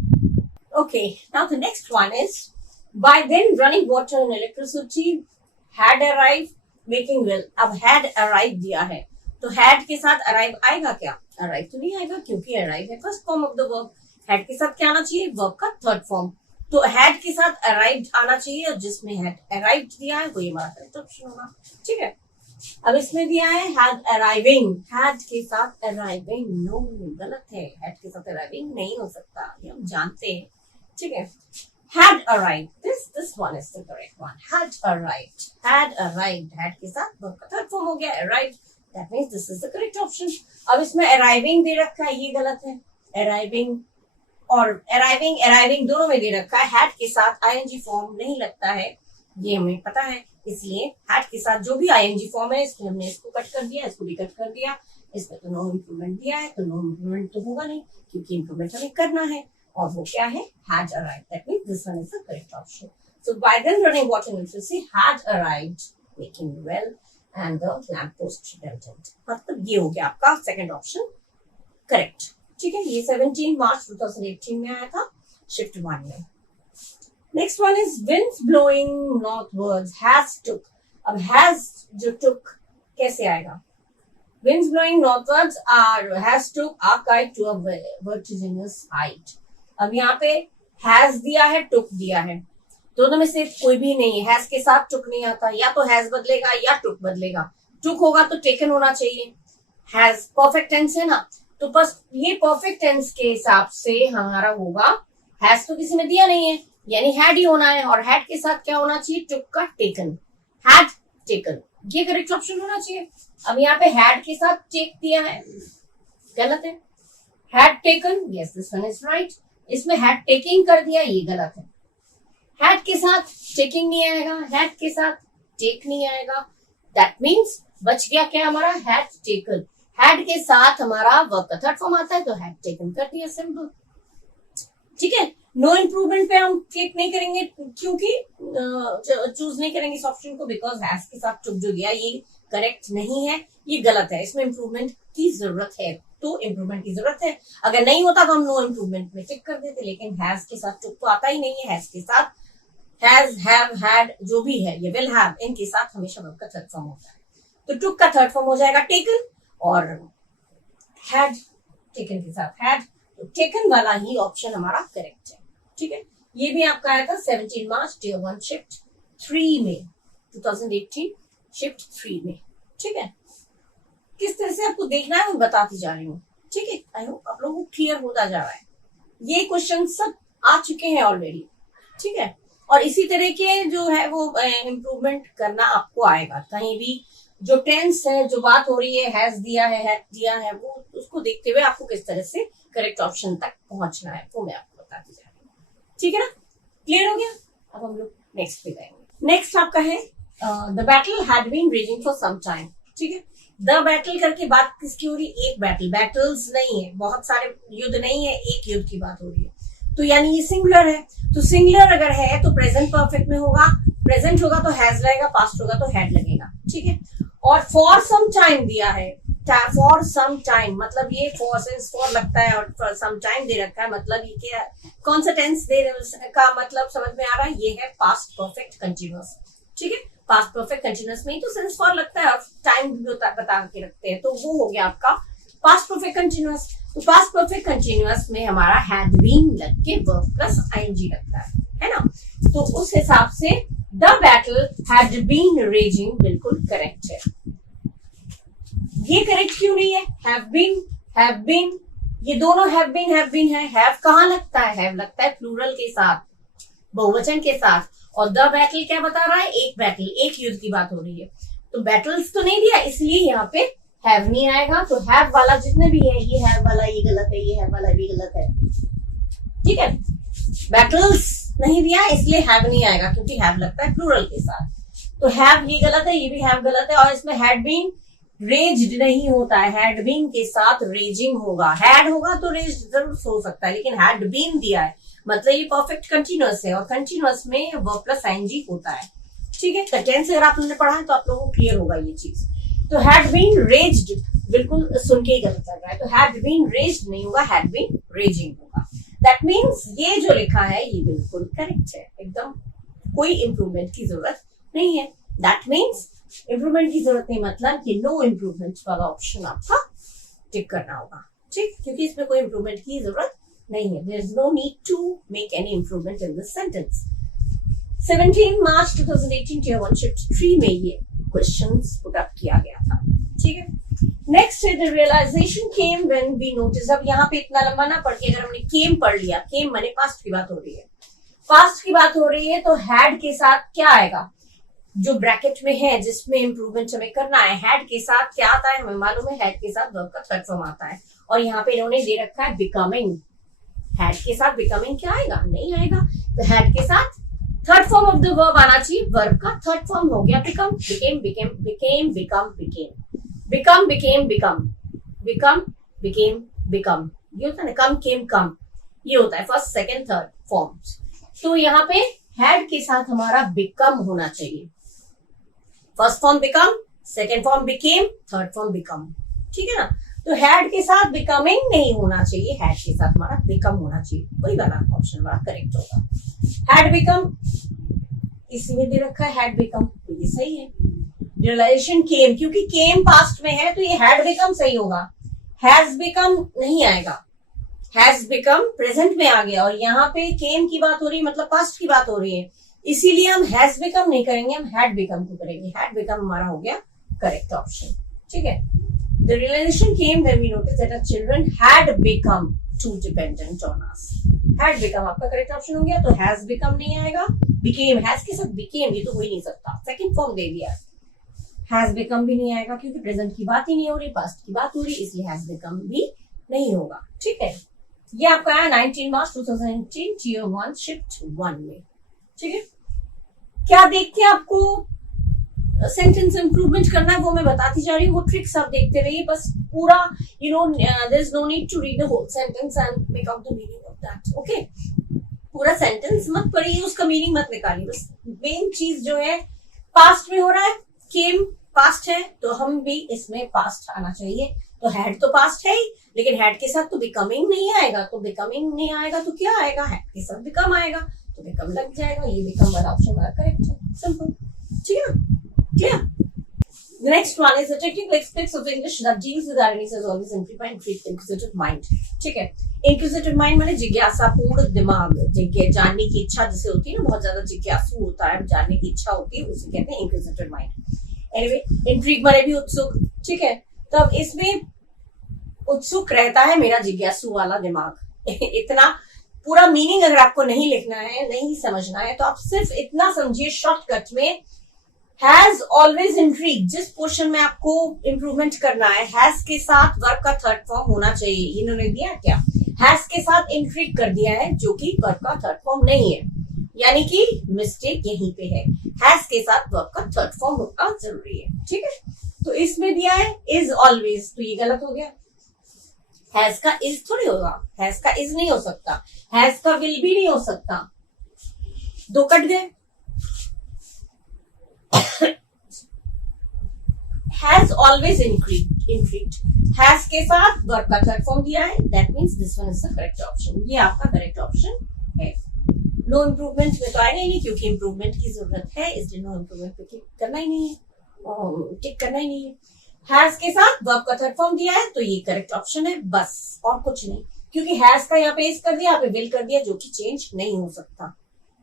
Okay, now the next one is by then running water and electricity had arrive making well. अब हैड अराइव दिया है तो हैड के साथ अराइव आएगा क्या? अराइव तो नहीं आएगा, क्योंकि अराइव है first form of the verb. Had के साथ क्या आना चाहिए? वर्ब का थर्ड फॉर्म। तो हैड के साथ अराइव्ड आना चाहिए, और जिसमें हैड अराइव्ड दिया है वो ये हमारा करेक्ट ऑप्शन होगा। ठीक है, अब इसमें दिया है हैड अराइविंग, हैड के साथ अराइविंग, नो गलत है, हैड के साथ अराइविंग नहीं हो सकता, ये हम जानते हैं। ठीक है, had arrived, this one is the correct one, had arrived, had के साथ वर्ब का थर्ड फॉर्म हो गया arrived, that means this is the correct option। अब इसमें arriving दे रखा है, ये गलत है। arriving और arriving दोनों में दे रखा है, had के साथ ing फॉर्म नहीं लगता है, ये हमें पता है, इसलिए had के साथ जो भी ing फॉर्म है इसमें हमने इसको कट कर दिया, इसको भी कट कर दिया। इसमें तो नो इम्प्रूवमेंट दिया है, तो नो इम्प्रूवमेंट तो होगा नहीं, क्योंकि इम्प्रूवमेंट हमें करना है, और वो क्या है? had arrived, that means this one is the correct option। So by then running water and electricity had arrived making well and the lamp post melted, मतलब ये हो गया आपका सेकंड ऑप्शन करेक्ट। ठीक है, ये 17 मार्च 2018 में आया था शिफ्ट 1 में। Next one is winds blowing northwards has took। अब has जो took कैसे आएगा? winds blowing northwards has took a kite to a vertiginous height। अब यहाँ पे हैज दिया है, टुक दिया है, दोनों में से कोई भी नहीं है। हैज के साथ टुक नहीं आता, या तो हैज बदलेगा या टुक बदलेगा। टुक होगा तो टेकन होना चाहिए, हैज परफेक्ट टेंस है ना, तो बस ये परफेक्ट टेंस के हिसाब से हमारा होगा, हैज तो किसी ने दिया नहीं है, यानी हैड ही होना है, और हैड के साथ क्या होना चाहिए? टुक का टेकन, हैड टेकन, ये करेक्ट ऑप्शन होना चाहिए। अब यहाँ पे हैड के साथ टेक दिया है, गलत है। Had taken, yes this one is right. इसमें हैड टेकिंग कर दिया, ये गलत है। हैड के साथ टेकिंग नहीं आएगा, हैड के साथ टेक नहीं आएगा, दैट मीन्स बच गया क्या हमारा? Had taken. हैड के साथ हमारा वर्ब का थर्ड फॉर्म आता है, तो हैड टेकन कर दिया, सिंपल। ठीक है, नो इम्प्रूवमेंट पे हम क्लिक नहीं करेंगे, क्योंकि चूज नहीं करेंगे इस ऑप्शन को, बिकॉज हैज के साथ टुक जो दिया ये करेक्ट नहीं है, ये गलत है, इसमें इम्प्रूवमेंट की जरूरत है, तो इम्प्रूवमेंट की जरूरत है। अगर नहीं होता तो हम नो इम्प्रूवमेंट में टिक कर देते, लेकिन हैज के साथ टुक तो आता ही नहीं है। हैज के साथ हैज, हैव, हैड जो भी है, ये विल हैव, इनके साथ हमेशा वर्ब का थर्ड फॉर्म होता है, तो टुक का थर्ड फॉर्म हो जाएगा टेकन, और हैड टेकन के साथ हैड, तो टेकन वाला ही ऑप्शन हमारा करेक्ट है। ठीक है, ये भी आपका आया था 17 मार्च टियर 1 शिफ्ट 3 में 2018 शिफ्ट 3 में। ठीक है, किस तरह से आपको देखना है मैं बताती जा रही हूँ। ठीक है, आई होप आप लोगों को क्लियर होता जा रहा है। ये क्वेश्चन सब आ चुके हैं ऑलरेडी। ठीक है, और इसी तरह के जो है वो इम्प्रूवमेंट करना आपको आएगा। कहीं भी जो टेंस है, जो बात हो रही है, हैज दिया है, हैड दिया है, वो उसको देखते हुए आपको किस तरह से करेक्ट ऑप्शन तक पहुंचना है वो मैं आपको बताती जा रही हूँ। ठीक है ना, क्लियर हो गया? अब हम लोग नेक्स्ट पे जाएंगे। नेक्स्ट आपका है the battle had been raging for some time. ठीक है, द बैटल करके बात किसकी हो रही है? एक बैटल, बैटल्स नहीं है, बहुत सारे युद्ध नहीं है, एक युद्ध की बात हो रही है, तो यानी ये सिंगुलर है। तो सिंगुलर अगर है तो प्रेजेंट परफेक्ट में होगा, प्रेजेंट होगा तो हैज लगेगा, पास्ट होगा तो हैड लगेगा। ठीक है, और फॉर सम टाइम दिया है, फॉर सम टाइम मतलब ये फॉर सिंस फॉर लगता है, और फॉर सम टाइम दे रखा है, मतलब ये क्या, कौन सा टेंस दे का मतलब समझ में आ रहा है? ये है पास्ट परफेक्ट कंटिन्यूअस। ठीक है, पास्ट परफेक्ट कंटिन्यूअस में ही तो सिंस फॉर लगता है, और टाइम भी बता के रखते हैं, तो वो हो गया आपका पास्ट परफेक्ट कंटिन्यूअस। तो पास्ट परफेक्ट कंटिन्यूअस में हमारा हैड बीन लग के वर्ब प्लस आईएनजी लगता है ना, तो उस हिसाब से the battle had been raging बिल्कुल करेक्ट है। ये करेक्ट क्यों नहीं है? हैव बीन, ये दोनों हैव बीन है। हैव कहाँ लगता है? हैव लगता है प्लूरल के साथ, बहुवचन के साथ, और द बैटल क्या बता रहा है? एक बैटल, एक युद्ध की बात हो रही है, तो बैटल्स तो नहीं दिया, इसलिए यहाँ पे हैव नहीं आएगा। तो हैव वाला जितने भी है, ये हैव वाला ये गलत है, ये हैव वाला भी गलत है। ठीक है, बैटल्स नहीं दिया इसलिए हैव नहीं आएगा, क्योंकि हैव लगता है प्लूरल के साथ। तो हैव ये गलत है, ये भी हैव गलत है, और इसमें हैड बीन रेज्ड नहीं होता है, हैड बीन के साथ रेजिंग होगा। हैड होगा तो रेज्ड जरूर हो सकता है, लेकिन हैड बीन दिया है मतलब ये परफेक्ट कंटिन्यूअस है, और कंटिन्यूअस में वर्ब प्लस आईएनजी होता है। ठीक है, तो टेंस अगर आपने पढ़ा है तो आप लोगों को क्लियर होगा ये चीज। तो हैड बीन रेज्ड बिल्कुल सुन के ही गलत लग रहा है, तो हैड बीन रेज्ड नहीं होगा, हैड बीन रेजिंग होगा। दैट मीन्स ये जो लिखा है ये बिल्कुल करेक्ट है, एकदम कोई इंप्रूवमेंट की जरूरत नहीं है। दैट मीन्स इंप्रूवमेंट की जरूरत नहीं मतलब कि नो इंप्रूवमेंट वाला ऑप्शन आपका टिक करना होगा। ठीक, क्योंकि इसमें कोई इंप्रूवमेंट की जरूरत नहीं है। There is no need to make any improvement in this sentence. 17 March 2018 tier 1 shift 3 में ये क्वेश्चंस पुट अप किया गया था। ठीक है, नेक्स्ट है the realisation came when we notice. अब यहाँ पे इतना लंबा ना पढ़ के अगर हमने केम पढ़ लिया, केम माने पास्ट की बात हो रही है, पास्ट की बात हो रही है तो हैड के साथ क्या आएगा, जो ब्रैकेट में है जिसमें इंप्रूवमेंट हमें करना है, हैड के साथ क्या आता है हमें मालूम है, हैड के साथ वर्ब का थर्ड फॉर्म आता है, और यहाँ पे इन्होंने दे रखा है बिकमिंग। हैड के साथ बिकमिंग क्या आएगा, नहीं आएगा। तो हैड के साथ third form of the verb आना चाहिए, वर्ब का थर्ड फॉर्म हो गया become, became, became, became, become, became, become, became, become, become, became, become, ये होता है ना, कम, केम, कम, ये होता है फर्स्ट सेकंड थर्ड फॉर्म्स। तो यहाँ पे हैड के साथ हमारा बिकम होना चाहिए, first form become, second form became, third form become. ठीक है ना, तो हैड के साथ बिकमिंग नहीं होना चाहिए, हैड के साथ हमारा बिकम होना चाहिए, वही वाला ऑप्शन हमारा करेक्ट होगा। हैड बिकम इसी में दे रखा है, हैड बिकम, तो ये सही है। रियलाइजेशन केम, क्योंकि केम पास्ट में है तो ये हैड बिकम सही होगा, हैज बिकम नहीं आएगा, हैज बिकम प्रेजेंट में आ गया, और यहाँ पे केम की बात हो रही है मतलब पास्ट की बात हो रही है, इसीलिए हम हैज बिकम नहीं करेंगे, हम हैड बिकम को करेंगे। हैड बिकम हमारा हो गया करेक्ट ऑप्शन। ठीक है, the realisation came when we notice that our children had become too dependent on us. Had become आपका करेक्ट ऑप्शन हो गया, तो हैज बिकम नहीं आएगा, बिकेम, हैज के साथ बिकेम ये तो हो ही नहीं सकता, सेकंड फॉर्म दे दिया। हैज बिकम भी नहीं आएगा क्योंकि प्रेजेंट की बात ही नहीं हो रही, पास्ट की बात हो रही, इसलिए हैज बिकम भी नहीं होगा। ठीक है, ये आपका आया 19 मार्च 2018 टियर 1 शिफ्ट 1 में। ठीक है, क्या देख के आपको सेंटेंस इंप्रूवमेंट करना है वो मैं बताती जा रही हूँ, वो ट्रिक्स आप देखते रहिए बस। पूरा there is no need to read the whole sentence and make out the meaning of that. Okay, पूरा सेंटेंस मत पढ़िए, उसका मीनिंग मत निकालिए, बस मेन चीज जो है पास्ट में हो रहा है, केम पास्ट है तो हम भी इसमें पास्ट आना चाहिए। तो हैड तो पास्ट है ही, लेकिन हैड के साथ तो बिकमिंग नहीं आएगा, तो बिकमिंग नहीं आएगा तो क्या आएगा, हैड के साथ बिकम आएगा, तो बिकम लग जाएगा, ये बिकम वाला ऑप्शन हमारा करेक्ट है, सिंपल। ठीक है, clear. The next one is the technical aspects of English that deals with ironies as always improve and treat inquisitive mind. ठीक है, inquisitive mind माने जिज्ञासापूर्ण दिमाग, जानने की इच्छा जिसे होती है ना, बहुत ज्यादा जिज्ञासु होता है, जानने की इच्छा होती है, उसे कहते हैं inquisitive mind. Anyway, intrigue माने भी उत्सुक। ठीक है, तो अब इसमें उत्सुक रहता है मेरा जिज्ञासु वाला दिमाग। इतना पूरा मीनिंग अगर आपको नहीं लिखना है, नहीं समझना है, तो आप सिर्फ इतना समझिए शॉर्टकट में, हैज ऑलवेज इंट्रीग, जिस पोर्शन में आपको इंप्रूवमेंट करना है, हैज के साथ वर्ब का थर्ड फॉर्म होना चाहिए। इन्होंने दिया क्या, हैज के साथ इंट्रीग कर दिया है, जो कि वर्ब का थर्ड फॉर्म नहीं है, यानी कि मिस्टेक यहीं पे है, हैज के साथ वर्ब का थर्ड फॉर्म होना जरूरी है। ठीक है, तो इसमें दिया है इज ऑलवेज, तो ये गलत हो गया। हैज का इज थोड़ी होगा, हैज का इज नहीं हो सकता, हैज का विल भी नहीं हो सकता, दो कट गए। हैज ऑलवेज इंट्रीग्ड, हैज के साथ वर्ब का थर्ड फॉर्म दिया है, that means this one is the correct option, ये आपका करेक्ट ऑप्शन है। नो इम्प्रूवमेंट में तो आएगा ही नहीं, क्योंकि इम्प्रूवमेंट की जरूरत है, इसलिए नो इम्प्रूवमेंट पे क्लिक करना ही नहीं है, टिक करना ही नहीं है। हैज के साथ वर्ब का थर्ड फॉर्म दिया है, तो ये करेक्ट ऑप्शन है, बस और कुछ नहीं, क्योंकि हैज का यहाँ पे इज कर दिया, यहाँ पे विल कर दिया, जो कि चेंज नहीं हो सकता।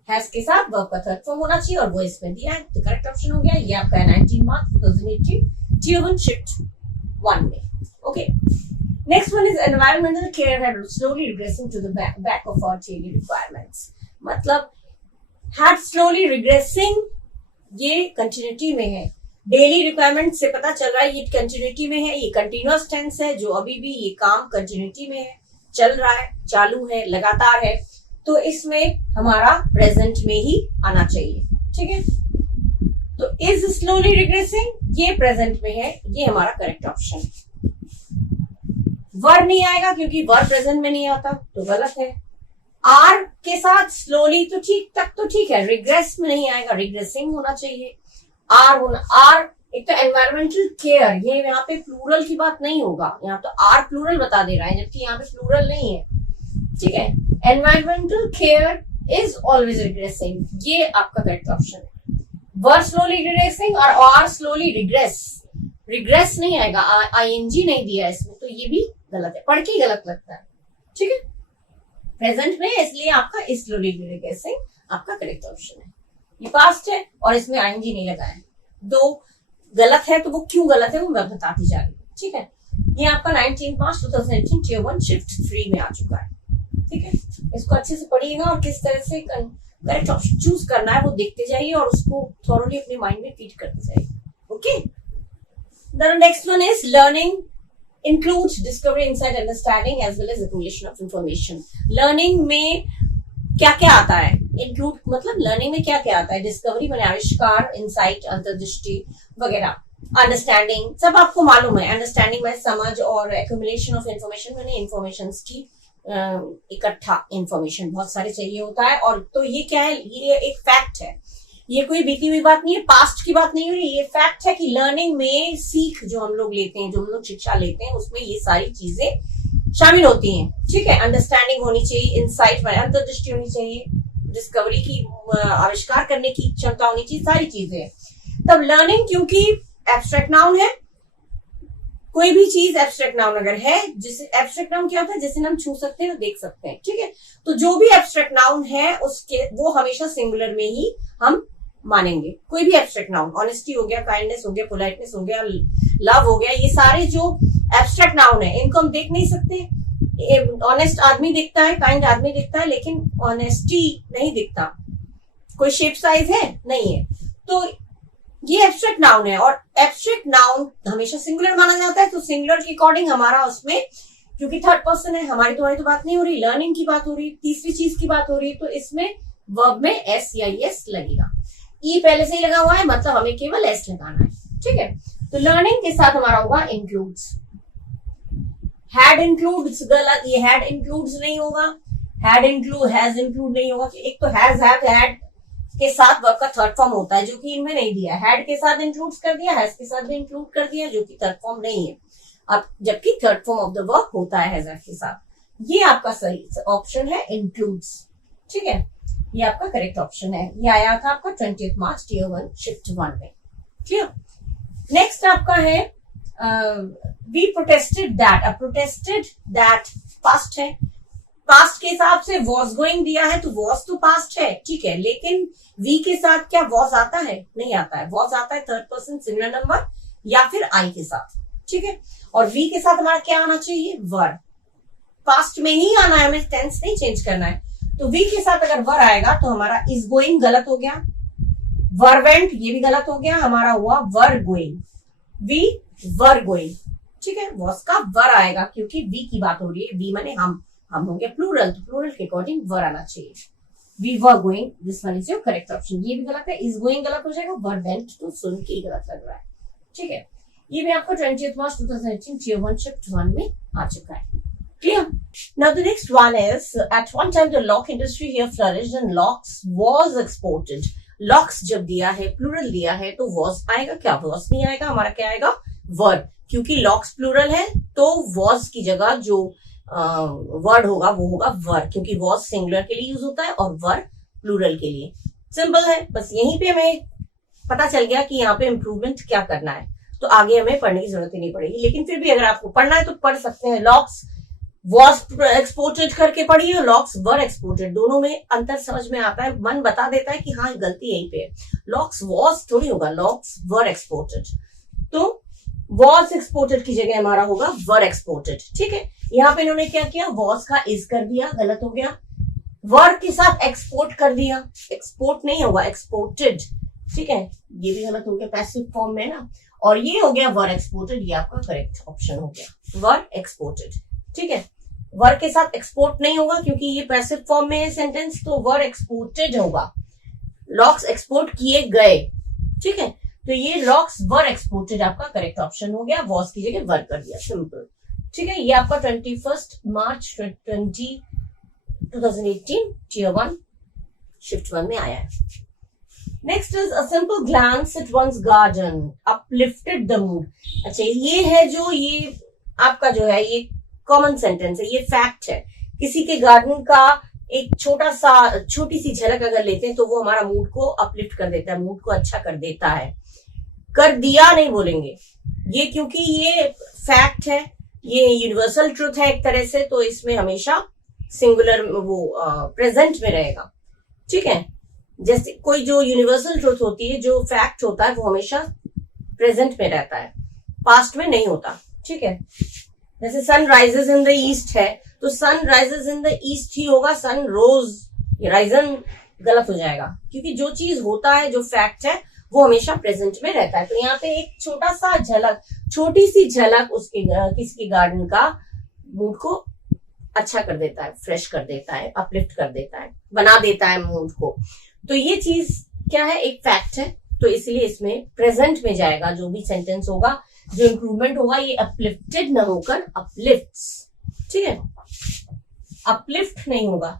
हैज के साथ वर्ब का थर्ड फॉर्म होना चाहिए और वो इसमें दिया है, तो करेक्ट ऑप्शन हो गया। ये आपका 19 मार्च 2018 टियर 1 शिफ्ट 1 में। Okay, next one is environmental care had slowly regressing to the back of our daily requirements. मतलब हैड स्लोली रिग्रेसिंग, ये कंटिन्यूटी में है, डेली रिक्वायरमेंट से पता चल रहा है ये कंटिन्यूटी में है, ये कंटिन्यूअस टेंस है, जो अभी भी ये काम कंटिन्यूटी में है, चल रहा है, चालू है, लगातार है। तो इसमें हमारा प्रेजेंट में ही आना चाहिए, ठीक है। तो इज स्लोली रिग्रेसिंग, ये प्रेजेंट में है, ये हमारा करेक्ट ऑप्शन है। वर नहीं आएगा क्योंकि वर प्रेजेंट में नहीं आता, तो गलत है। आर के साथ स्लोली तो ठीक तक तो ठीक है, रिग्रेस में नहीं आएगा, रिग्रेसिंग होना चाहिए। आर होना, आर एक तो एनवायरमेंटल केयर, ये यहाँ पे प्लूरल की बात नहीं होगा, यहाँ तो आर प्लूरल बता दे रहा है जबकि यहाँ पे प्लूरल नहीं है, ठीक है। Environmental care is always regressing, ये आपका करेक्ट ऑप्शन है। वर स्लोली रिग्रेसिंग और आर स्लोली रिग्रेस, रिग्रेस नहीं आएगा, आईएनजी नहीं दिया इसमें, तो ये भी गलत है, पढ़ के गलत लगता है, ठीक है। प्रेजेंट में इसलिए आपका स्लोली रिग्रेसिंग आपका करेक्ट ऑप्शन है। ये पास्ट है और इसमें आईएनजी नहीं लगा है, दो गलत है, तो वो क्यों गलत है वो मैं बताती जा रही हूँ, ठीक है। ये आपका 19 मार्च 2018 Tier 1 शिफ्ट 3 में आ चुका है, ठीक है। इसको अच्छे से पढ़िएगा और किस तरह से करेक्ट ऑप्शन चूज करना है वो देखते जाइए और उसको थॉरोली अपने माइंड में फीड करते जाइए, okay. The next one is learning includes discovery, insight, understanding as well as accumulation of information. Learning में क्या क्या आता है, इंक्लूड मतलब लर्निंग में क्या क्या आता है, डिस्कवरी मैंने आविष्कार, इंसाइट अंतर्दृष्टि वगैरह, अंडरस्टैंडिंग सब आपको मालूम है, अंडरस्टैंडिंग में समझ, और एक्यूमुलेशन ऑफ इंफॉर्मेशन मैंने इंफॉर्मेशन की इकट्ठा इंफॉर्मेशन बहुत सारे चाहिए होता है। और तो ये क्या है, ये एक फैक्ट है, ये कोई बीती हुई बात नहीं है, पास्ट की बात नहीं हो रही, ये फैक्ट है कि लर्निंग में सीख जो हम लोग लेते हैं, जो हम लोग शिक्षा लेते हैं, उसमें ये सारी चीजें शामिल होती हैं, ठीक है। अंडरस्टैंडिंग होनी चाहिए, इंसाइट अंतर्दृष्टि होनी चाहिए, डिस्कवरी की आविष्कार करने की क्षमता होनी चाहिए, सारी चीजें। तब लर्निंग क्योंकि एब्स्ट्रैक्ट नाउन है, कोई भी चीज एब्स्ट्रैक्ट नाउन अगर है, जिसे एब्स्ट्रैक्ट नाउन क्या होता है, जिसे हम छू सकते हैं, देख सकते हैं, ठीक है। तो जो भी एब्स्ट्रैक्ट नाउन है उसके वो हमेशा सिंगुलर में ही हम मानेंगे, कोई भी एब्स्ट्रैक्ट नाउन, ऑनेस्टी हो गया, काइंडनेस हो गया, पोलाइटनेस हो गया, लव हो गया, ये सारे जो एब्स्ट्रैक्ट नाउन है इनको हम देख नहीं सकते। ऑनेस्ट आदमी दिखता है, काइंड आदमी दिखता है, लेकिन ऑनेस्टी नहीं दिखता। कोई शेप साइज है नहीं है, तो ये एब्स्ट्रैक्ट नाउन है और एब्स्ट्रैक्ट नाउन हमेशा सिंगुलर माना जाता है। तो सिंगुलर के अकॉर्डिंग हमारा उसमें, क्योंकि थर्ड पर्सन है, हमारी तुम्हारी तो बात नहीं हो रही, लर्निंग की बात हो रही, तीसरी चीज की बात हो रही, तो इसमें वर्ब में एस या एस लगेगा। ई पहले से ही लगा हुआ है, मतलब हमें केवल एस लगाना है, ठीक है। तो लर्निंग के साथ हमारा होगा इंक्लूड्स। हैड इंक्लूड्स गलत, ये हैड इंक्लूड्स नहीं होगा, हैड इंक्लूड, हैज इंक्लूड नहीं होगा। एक तो हैज, हैव, हैड के साथ वर्ब का थर्ड फॉर्म होता है जो कि इनमें नहीं दिया, हैड के साथ इंक्लूड कर दिया, हैज के साथ भी इंक्लूड कर दिया जो कि थर्ड फॉर्म नहीं है। अब जबकि third form of the verb होता है हैज के साथ, ये आपका सही ऑप्शन है इंक्लूड्स, ठीक है। ये आपका करेक्ट ऑप्शन है, ये आया था आपका 20 मार्च Tier 1 शिफ्ट 1 में, क्लियर। नेक्स्ट आपका है वी प्रोटेस्टेड दैट। अब प्रोटेस्टेड दैट पास्ट है, पास्ट के हिसाब से वॉज गोइंग दिया है तो वॉज तो पास्ट है, ठीक है, लेकिन वी के साथ क्या वॉज आता है, नहीं आता है। वॉज आता है थर्ड पर्सन सिंगुलर नंबर या फिर आई के साथ, ठीक है। और वी के साथ हमारा क्या आना चाहिए, वर, पास्ट में ही आना है, हमें टेंस नहीं चेंज करना है। तो वी के साथ अगर वर आएगा तो हमारा इज गोइंग गलत हो गया, वर वेंट ये भी गलत हो गया, हमारा हुआ were going, we were going, ठीक है। वॉज का वर आएगा क्योंकि वी की बात हो रही है, वी माने हम होंगे प्लूरल, तो प्लूरल के अकॉर्डिंग वर आना चाहिए। We were going, this one is your correct option. ये भी गलत है, इज गोइंग गलत हो जाएगा, वर वेंट तो सुन के ही गलत लग रहा है, ठीक है। ये भी आपको 20 मार्च 2018 Tier 1 शिफ्ट 1 में आ चुका है, clear. Now the next one is, at one time the lock industry here flourished and locks was exported. Locks जब दिया है, प्लूरल दिया है, तो was आएगा क्या, was नहीं आएगा, हमारा क्या आएगा, were, क्योंकि locks प्लूरल है तो was की जगह जो वर्ड होगा वो होगा वर, क्योंकि was सिंगुलर के लिए यूज होता है और वर प्लूरल के लिए। सिंपल है, बस यहीं पे हमें पता चल गया कि यहाँ पे इम्प्रूवमेंट क्या करना है, तो आगे हमें पढ़ने की जरूरत ही नहीं पड़ेगी। लेकिन फिर भी अगर आपको पढ़ना है तो पढ़ सकते हैं। लॉक्स वॉज एक्सपोर्टेड करके पढ़िए और लॉक्स वर एक्सपोर्टेड, दोनों में अंतर समझ में आता है, मन बता देता है कि हाँ गलती यहीं पे है। लॉक्स वॉज थोड़ी होगा, लॉक्स वर एक्सपोर्टेड, तो वॉज एक्सपोर्टेड की जगह हमारा होगा वर एक्सपोर्टेड, ठीक है। यहाँ पे इन्होंने क्या किया, वॉज का इज कर दिया, गलत हो गया, वर के साथ एक्सपोर्ट कर दिया, एक्सपोर्ट नहीं होगा एक्सपोर्टेड, ठीक है, ये भी गलत हो गया पैसिव फॉर्म में ना, और ये हो गया वर एक्सपोर्टेड, ये आपका करेक्ट ऑप्शन हो गया वर एक्सपोर्टेड, ठीक है। वर के साथ एक्सपोर्ट नहीं होगा क्योंकि ये पैसिव फॉर्म में है सेंटेंस, तो वर एक्सपोर्टेड होगा, लॉक्स एक्सपोर्ट किए गए। ठीक है, तो ये लॉक्स वर एक्सपोर्टेड आपका करेक्ट ऑप्शन हो गया, वॉज की जगह वर कर दिया, सिंपल। ठीक है, ये आपका 21 मार्च 2018 टियर 1 शिफ्ट 1 में आया है। Next is a simple glance at one's garden uplifted the mood. अच्छा, ये है जो ये आपका जो है ये कॉमन सेंटेंस है, ये फैक्ट है। किसी के गार्डन का एक छोटी सी झलक अगर लेते हैं तो वो हमारा मूड को अपलिफ्ट कर देता है, मूड को अच्छा कर देता है। कर दिया नहीं बोलेंगे ये, क्योंकि ये फैक्ट है, ये यूनिवर्सल ट्रुथ है एक तरह से, तो इसमें हमेशा सिंगुलर वो प्रेजेंट में रहेगा। ठीक है, जैसे कोई जो यूनिवर्सल ट्रुथ होती है, जो फैक्ट होता है, वो हमेशा प्रेजेंट में रहता है, पास्ट में नहीं होता। ठीक है, जैसे sun rises in the east है तो sun rises in the east ही होगा, सन रोज, ये राइजन गलत हो जाएगा, क्योंकि जो चीज होता है, जो फैक्ट है, वो हमेशा प्रेजेंट में रहता है। तो यहाँ पे एक छोटा सा झलक, छोटी सी झलक उसके किसी के गार्डन का मूड को अच्छा कर देता है, फ्रेश कर देता है, अपलिफ्ट कर देता है, बना देता है मूड को। तो ये चीज क्या है, एक फैक्ट है, तो इसलिए इसमें प्रेजेंट में जाएगा जो भी सेंटेंस होगा, जो इंप्रूवमेंट होगा, ये अपलिफ्टेड ना होकर अपलिफ्ट्स। ठीक है, अपलिफ्ट नहीं होगा।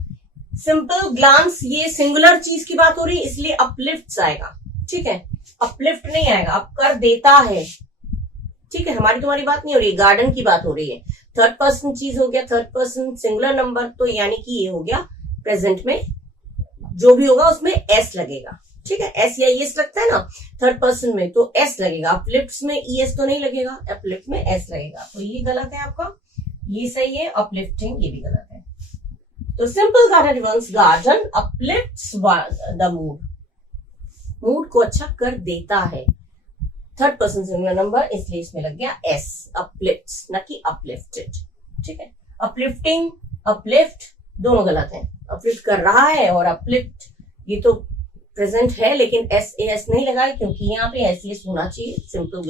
सिंपल ग्लांस, ये सिंगुलर चीज की बात हो रही है, इसलिए अपलिफ्ट्स आएगा। ठीक है, अपलिफ्ट नहीं आएगा, अब कर देता है। ठीक है, हमारी तुम्हारी बात नहीं हो रही है, गार्डन की बात हो रही है। थर्ड पर्सन चीज हो गया, थर्ड पर्सन सिंगुलर नंबर, तो यानी कि ये हो गया प्रेजेंट में जो भी होगा उसमें एस लगेगा। ठीक है, एस या ईएस लगता है ना थर्ड पर्सन में, तो एस लगेगा। अपलिफ्ट में ईएस तो नहीं लगेगा, अपलिफ्ट में एस लगेगा, तो ये गलत है आपका, ये सही है। अपलिफ्टिंग ये भी गलत है। तो simple garden one's garden uplifts the mood, mood को अच्छा कर देता है। थर्ड पर्सन सिंगुलर नंबर, इसलिए इसमें लग गया एस, अपलिफ्ट्स ना कि अपलिफ्टेड। ठीक है, अपलिफ्टिंग अपलिफ्ट दोनों गलत है। अपलिफ्ट कर रहा है और अपलिफ्ट ये तो प्रेजेंट है, लेकिन एस एस नहीं लगाए क्योंकि यहाँ पे एस एस होना चाहिए। सिंपल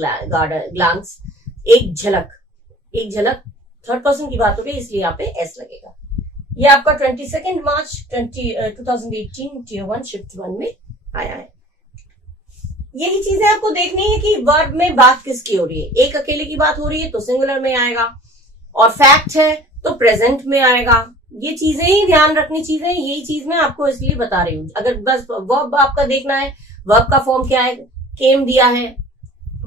ग्लांस, एक झलक, एक झलक, थर्ड पर्सन की बात हो गई, इसलिए यहाँ पे एस लगेगा। ये आपका 22 मार्च 2018 टियर 1 शिफ्ट 1 में आया है। यही चीजें आपको देखनी है कि वर्ब में बात किसकी हो रही है। एक अकेले की बात हो रही है तो सिंगुलर में आएगा, और फैक्ट है तो प्रेजेंट में आएगा। ये चीजें ही ध्यान रखनी चीजें, यही चीज मैं आपको इसलिए बता रही हूँ। अगर बस वर्ब आपका देखना है, वर्ब का फॉर्म क्या है, केम दिया है,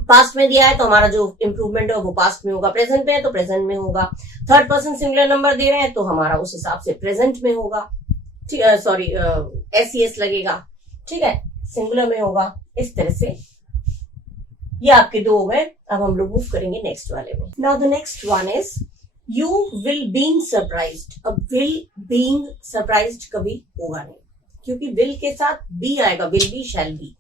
पास्ट में दिया है तो हमारा जो इंप्रूवमेंट है वो पास्ट में होगा, प्रेजेंट में है तो प्रेजेंट में होगा। थर्ड पर्सन सिंगुलर नंबर दे रहे हैं तो हमारा उस हिसाब से प्रेजेंट में होगा। ठीक है, सॉरी एस लगेगा। ठीक है, सिंगुलर में होगा। इस तरह से ये आपके दो हो गए। अब हम लोग मूव करेंगे नेक्स्ट वाले में। Now the next one is you will being surprised. अब विल बीइंग सरप्राइज्ड कभी होगा नहीं, क्योंकि विल के साथ बी आएगा, will be, shall be,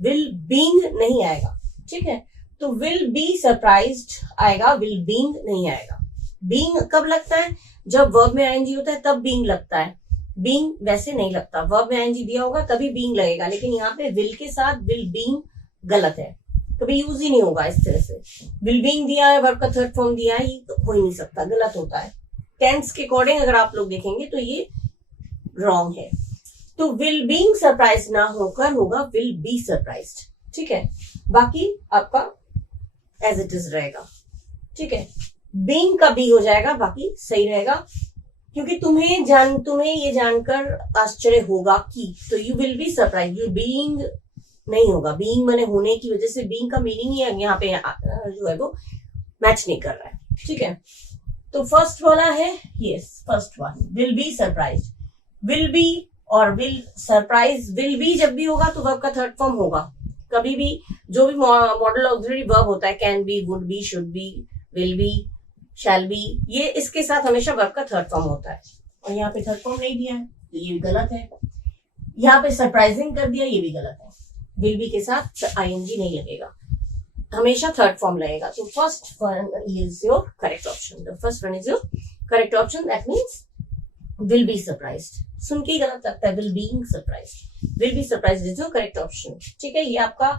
will being नहीं आएगा। ठीक है, तो विल बी सरप्राइज्ड आएगा, विल बीइंग नहीं आएगा। बीइंग कब लगता है, जब वर्ब में आईएनजी होता है तब बीइंग लगता है, बीइंग वैसे नहीं लगता। वर्ब में आईएनजी दिया होगा तभी बीइंग लगेगा, लेकिन यहाँ पे विल के साथ विल बीइंग गलत है, कभी यूज ही नहीं होगा इस तरह से। विल बीइंग दिया है, वर्ब का थर्ड फॉर्म दिया है, ये हो ही नहीं सकता, गलत होता है। टेंस के अकॉर्डिंग अगर आप लोग देखेंगे तो ये रॉन्ग है। तो विल बीइंग सरप्राइज ना होकर होगा विल बी सरप्राइज्ड। ठीक है, बाकी आपका एज इट इज रहेगा। ठीक है, बीइंग का बी हो जाएगा, बाकी सही रहेगा, क्योंकि तुम्हें ये जानकर आश्चर्य होगा कि, तो you will be surprise, you being नहीं होगा। बीइंग माने होने की वजह से, बीइंग का मीनिंग ही यहाँ पे जो है वो मैच नहीं कर रहा है। ठीक है, तो फर्स्ट वाला है yes, first one will be surprise. Will be और विल सरप्राइज, विल बी जब भी होगा तो वर्ब का थर्ड फॉर्म होगा। कभी भी जो भी मॉडल ऑक्सिलरी वर्ब होता है, can be, would be, should be, will be, shall be, ये इसके साथ हमेशा वर्ब का थर्ड फॉर्म होता है, और यहाँ पे थर्ड फॉर्म नहीं दिया है तो ये भी गलत है। यहाँ पे सरप्राइजिंग कर दिया, ये भी गलत है। विल बी के साथ आईएनजी नहीं लगेगा, हमेशा थर्ड फॉर्म लगेगा। तो first one is your correct option, the first one is your correct option, that means will be surprised. सुन के ही गलत लगता है, will being surprised, will be surprised is your correct option. ठीक है, ये आपका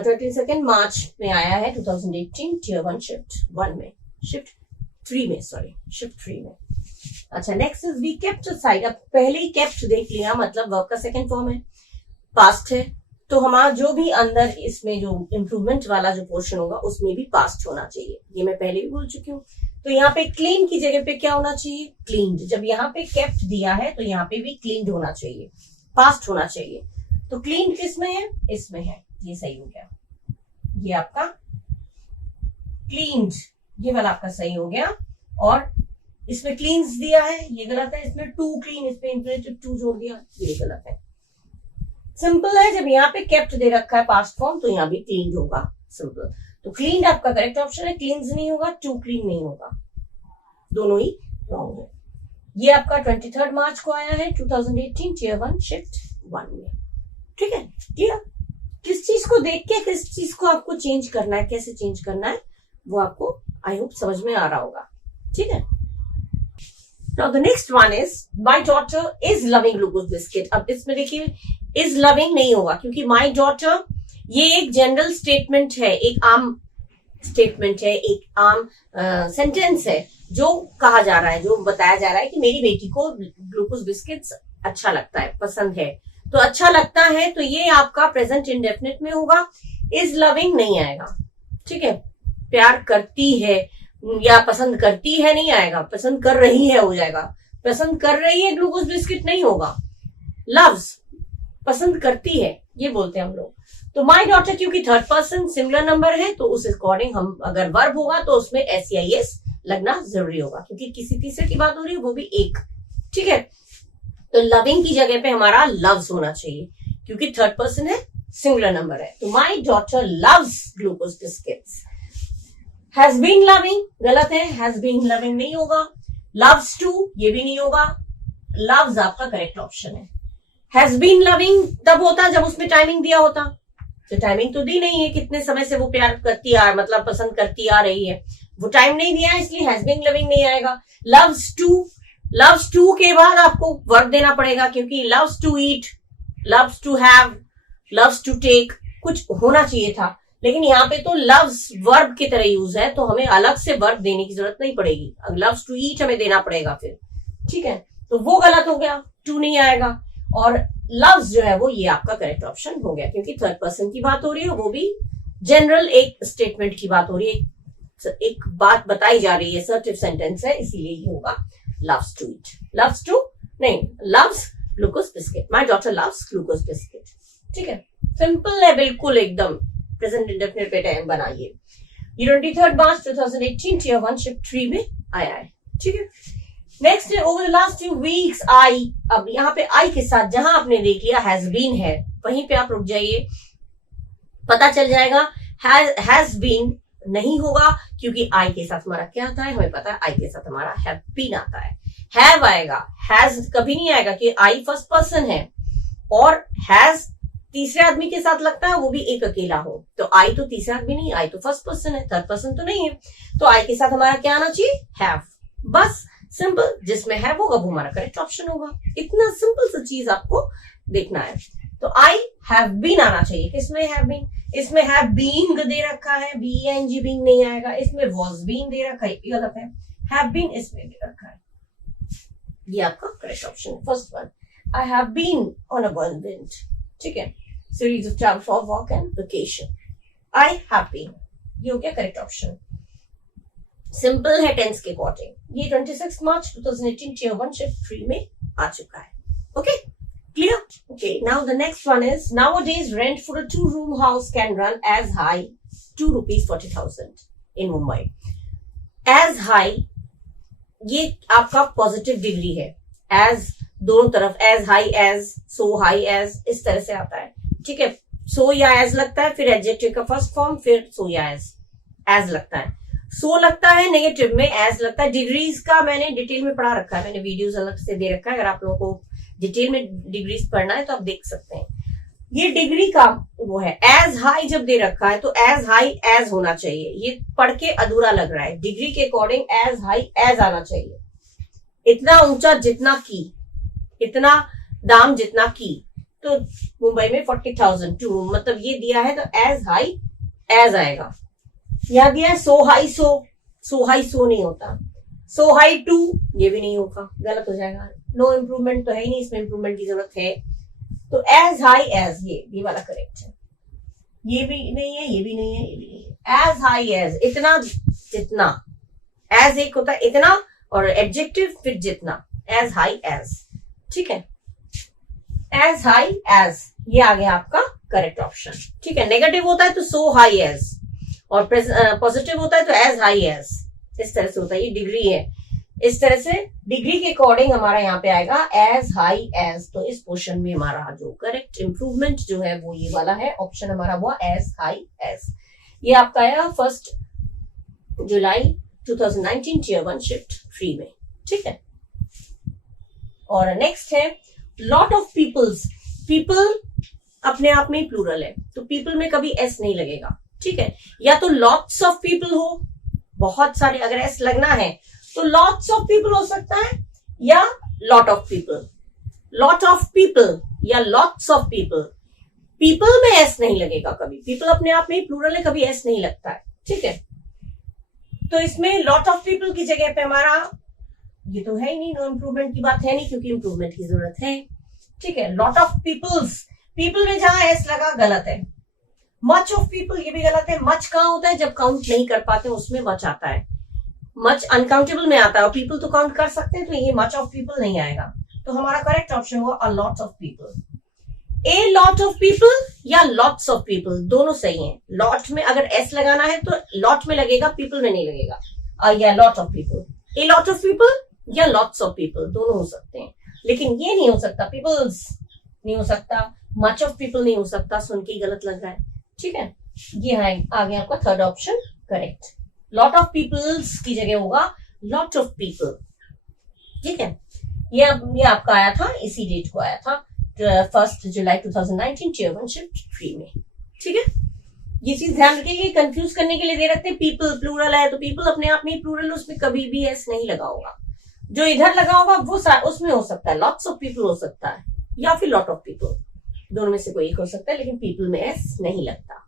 22 मार्च में आया है 2018 टियर 1 शिफ्ट 1 में, शिफ्ट 3 में, सॉरी शिफ्ट 3 में। अच्छा, next is we kept side. अब पहले ही केप्ट देख लिया, मतलब वर्ब का सेकंड फॉर्म है, पास्ट है, तो हमारा जो भी अंदर इसमें जो इम्प्रूवमेंट वाला जो पोर्शन होगा उसमें भी पास्ट होना चाहिए, ये मैं पहले भी बोल चुकी हूँ। तो यहाँ पे क्लीन की जगह पे क्या होना चाहिए, क्लीन्ड। जब यहाँ पे केप्ट दिया है तो यहाँ पे भी क्लीन्ड होना चाहिए, पास्ट होना चाहिए। तो क्लीन किस में है, इसमें है, ये सही हो गया, ये आपका क्लीन्ड, ये वाला आपका सही हो गया। और इसमें क्लीन्स दिया है, ये गलत है, इसमें टू क्लीन, इसमें इंफिनिटिव टू जोड़ दिया, ये गलत है। सिंपल है, जब यहाँ पे केप्ट दे रखा है पास्ट फॉर्म तो यहाँ भी क्लीन्ड होगा, सिंपल। तो क्लीन आपका करेक्ट ऑप्शन है, क्लीन्स नहीं होगा, टू क्लीन नहीं होगा, दोनों ही रॉन्ग है। ये आपका 23 मार्च को आया है 2018 Tier 1 शिफ्ट 1 में। ठीक है, क्लियर? किस चीज को देख के किस चीज को आपको चेंज करना है, कैसे चेंज करना है, वो आपको आई होप समझ में आ रहा होगा। ठीक है, now the next one is my daughter is loving glucose biscuit. अब इसमें देखिए इज लविंग नहीं होगा, क्योंकि माई डॉटर ये एक जनरल स्टेटमेंट है, एक आम स्टेटमेंट है, एक आम सेंटेंस है, जो कहा जा रहा है, जो बताया जा रहा है कि मेरी बेटी को ग्लूकोज बिस्किट्स अच्छा लगता है, पसंद है। तो अच्छा लगता है तो ये आपका प्रेजेंट इंडेफिनिट में होगा, इज लविंग नहीं आएगा। ठीक है, प्यार करती है या पसंद करती है नहीं आएगा, पसंद कर रही है हो जाएगा, पसंद कर रही है ग्लूकोज बिस्किट नहीं होगा, लव्स, पसंद करती है, ये बोलते हैं हम लोग। तो माई डॉटर क्योंकि थर्ड पर्सन सिमिलर नंबर है, तो उस अकॉर्डिंग हम अगर वर्ब होगा तो उसमें SEIS लगना जरूरी होगा, क्योंकि किसी तीसरे की बात हो रही है, वो भी एक। ठीक है, तो लविंग की जगह पे हमारा लव्स होना चाहिए, क्योंकि थर्ड पर्सन है, सिंगुलर नंबर है। तो my daughter loves glucose biscuits. Has been loving गलत है, हैज बीन लविंग नहीं होगा। लव्स टू ये भी नहीं होगा, लव्स आपका करेक्ट ऑप्शन है। हैज बीन लविंग तब होता जब उसमें टाइमिंग दिया होता, तो टाइमिंग तो दी नहीं है, कितने समय से वो प्यार करती आ, मतलब पसंद करती आ रही है, वो टाइम नहीं दिया है, इसलिए हैज बीन लविंग नहीं आएगा। लव्स टू के बाद आपको वर्ब देना पड़ेगा, क्योंकि loves to eat, loves to have, loves to take कुछ होना चाहिए था, लेकिन यहाँ पे तो लव्स वर्ब की तरह यूज है, तो हमें अलग से वर्ब देने की जरूरत नहीं पड़ेगी, लव्स टू ईट हमें देना पड़ेगा फिर। ठीक है, तो वो गलत हो गया, टू नहीं आएगा। और लव्स जो है वो ये आपका करेक्ट ऑप्शन हो गया, क्योंकि थर्ड पर्सन की बात हो रही है, वो भी जनरल एक स्टेटमेंट की बात हो रही है, एक बात बताई जा रही है, असर्टिव सेंटेंस है, इसीलिए ये होगा loves to eat, loves to नहीं, loves glucose biscuit, my daughter loves glucose biscuit. ठीक है, सिंपल है बिल्कुल, एकदम प्रेजेंट इंडेफिनिट पे टाइम बनाइए। ये 23 मार्च 2018 Tier 1 शिफ्ट 3 में आया है। ठीक है, नेक्स्ट है over the last 2 weeks I. अब यहाँ पे आई के साथ जहां आपने देख लिया हैज बीन है, वहीं पे आप रुक जाइए, पता चल जाएगा हैज बीन नहीं होगा, क्योंकि आई के साथ हमारा क्या आता है, हमें पता है आई के साथ हमारा हैव बीन आता है। हैव आएगा, हैज कभी नहीं आएगा, कि आई फर्स्ट पर्सन है और हैज तीसरे आदमी के साथ लगता है, वो भी एक अकेला हो, तो आई तो तीसरा आदमी नहीं, आई तो फर्स्ट पर्सन है, थर्ड पर्सन तो नहीं है, तो आई के साथ हमारा क्या आना चाहिए, हैव। बस सिंपल, जिसमें है वो अब हमारा करेक्ट ऑप्शन होगा। इतना सिंपल सा चीज आपको देखना है। तो आई हैव बीन आना चाहिए, किसमें हैव बीन, इसमें हैव बीइंग दे रखा है, BEING बीइंग नहीं आएगा, इसमें वॉज बीन दे रखा है, गलत है, हैव बीन इसमें दे रखा है, ये आपका करेक्ट ऑप्शन है, first one. I have been on a whirlwind. ठीक है, series of travel for walk and vacation, I have been, ये हो गया करेक्ट ऑप्शन। सिंपल है टेंस के अकॉर्डिंग। ये 26 मार्च 2018 Tier 1 शिफ्ट 3 में आ चुका है। Okay, clear? Okay, now the next one is nowadays rent for a 2-room house can run as high ₹240,000 in Mumbai. As high ये आपका पॉजिटिव डिग्री है, as दोनों तरफ, as high as, so high as, इस तरह से आता है। ठीक है, so या as लगता है, फिर एडजेक्टिव का फर्स्ट फॉर्म, फिर so या as लगता है, so लगता है नेगेटिव में, as लगता है। डिग्रीज का मैंने डिटेल में पढ़ा रखा है, मैंने वीडियोस अलग से दे रखा है, अगर आप लोगों को डिटेल में डिग्रीज पढ़ना है तो आप देख सकते हैं। ये डिग्री का वो है, एज हाई जब दे रखा है तो एज हाई एज होना चाहिए, ये पढ़ के अधूरा लग रहा है, डिग्री के अकॉर्डिंग एज हाई एज आना चाहिए। इतना ऊंचा जितना की, इतना दाम जितना की, तो मुंबई में 40,000 टू रूम, मतलब ये दिया है तो एज हाई एज आएगा। यहां दिया है सो हाई सो, सो हाई सो नहीं होता, सो हाई टू, ये भी नहीं होगा, गलत हो जाएगा। नो इम्प्रूवमेंट तो है ही नहीं, इसमें इम्प्रूवमेंट की जरूरत है। तो एज हाई एज, ये वाला करेक्ट है। ये भी नहीं है, ये भी नहीं है, ये भी नहीं है। एज हाई एज, इतना जितना। एज एक होता है इतना, और एडजेक्टिव फिर जितना। एज हाई एज, ठीक है। एज हाई एज, ये आ गया आपका करेक्ट ऑप्शन, ठीक है। नेगेटिव होता है तो सो हाई एज, और पॉजिटिव होता है तो एज हाई एज, इस तरह से होता है। ये डिग्री है, इस तरह से डिग्री के अकॉर्डिंग हमारा यहाँ पे आएगा एज हाई एज। तो इस पोर्शन में हमारा जो करेक्ट इंप्रूवमेंट जो है वो ये वाला है, ऑप्शन हमारा हुआ एज हाई एज। ये आपका आया 1 जुलाई 2019 Tier 1 शिफ्ट 3 में, ठीक है। और नेक्स्ट है लॉट ऑफ पीपल्स। पीपल अपने आप में प्लूरल है, तो पीपल में कभी एस नहीं लगेगा, ठीक है। या तो लॉट्स ऑफ पीपल हो, बहुत सारे, अगर एस लगना है तो लॉट्स ऑफ पीपल हो सकता है, या lot of people. Lot of people या लॉट्स ऑफ पीपल, पीपल में एस नहीं लगेगा कभी। पीपल अपने आप में प्लूरल है, कभी एस नहीं लगता है, ठीक है। तो इसमें लॉट ऑफ पीपल की जगह पे हमारा ये तो है ही नहीं, नो इम्प्रूवमेंट की बात है नहीं, क्योंकि इम्प्रूवमेंट की जरूरत है, ठीक है। लॉट ऑफ पीपल्स, पीपल में जहां एस लगा गलत है। मच ऑफ पीपल, ये भी गलत है। मच कहां होता है, जब काउंट नहीं कर पाते उसमें मच आता है। मच अनकाउंटेबल में आता है, और पीपल तो काउंट कर सकते हैं, तो ये मच ऑफ पीपल नहीं आएगा। तो हमारा करेक्ट ऑप्शन हुआ a lot of people. A lot of people या लॉट्स ऑफ पीपल, दोनों सही हैं। लॉट में अगर एस लगाना है तो लॉट में लगेगा, पीपल में नहीं लगेगा। या lot of people, a lot of people या लॉट्स ऑफ पीपल, दोनों हो सकते हैं, लेकिन ये नहीं हो सकता, पीपल्स नहीं हो सकता, मच ऑफ पीपल नहीं हो सकता। सुन के गलत लग रहा है, ठीक है। ये है आ गया आपका third option correct. Lot of peoples की जगह होगा लॉट ऑफ पीपल, ठीक है। ये आपका आया था, इसी डेट को आया था 1 जुलाई 2019 Tier 1 शिफ्ट 3 में, ठीक है। ये चीज ध्यान रखिए, कंफ्यूज करने के लिए दे रखते हैं। पीपल प्लूरल है तो पीपल अपने आप में प्लूरल, उसमें कभी भी एस नहीं लगा होगा। जो इधर लगा होगा वो उसमें हो सकता है लॉट्स ऑफ पीपल हो सकता है, या फिर लॉट ऑफ पीपल, दोनों में से कोई एक हो सकता है, लेकिन पीपल में एस नहीं लगता,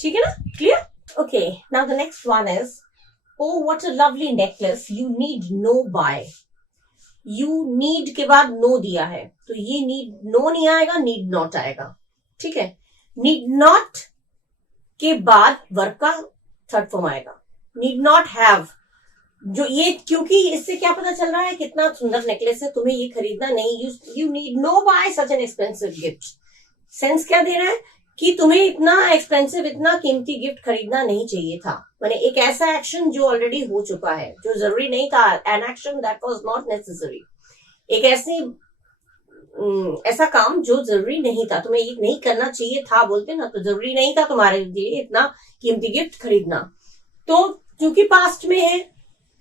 ठीक है ना। Clear? Okay, now the next one is oh what a lovely necklace you need no buy. You need के बाद नो दिया है, तो ये नीड नो नहीं आएगा, नीड नॉट आएगा, ठीक है। नीड नॉट के बाद वर्ब का थर्ड फॉर्म आएगा, नीड नॉट हैव। जो ये, क्योंकि इससे क्या पता चल रहा है कितना सुंदर नेकलेस है, तुम्हें ये खरीदना नहीं। You need no buy such an expensive gift. Sense क्या दे रहा है कि तुम्हें इतना एक्सपेंसिव, इतना कीमती गिफ्ट खरीदना नहीं चाहिए था। माने एक ऐसा एक्शन जो ऑलरेडी हो चुका है, जो जरूरी नहीं था, an action that was not necessary. एक ऐसा काम जो जरूरी नहीं था, तुम्हें ये नहीं करना चाहिए था, बोलते ना, तो जरूरी नहीं था तुम्हारे लिए इतना कीमती गिफ्ट खरीदना। तो क्योंकि पास्ट में है,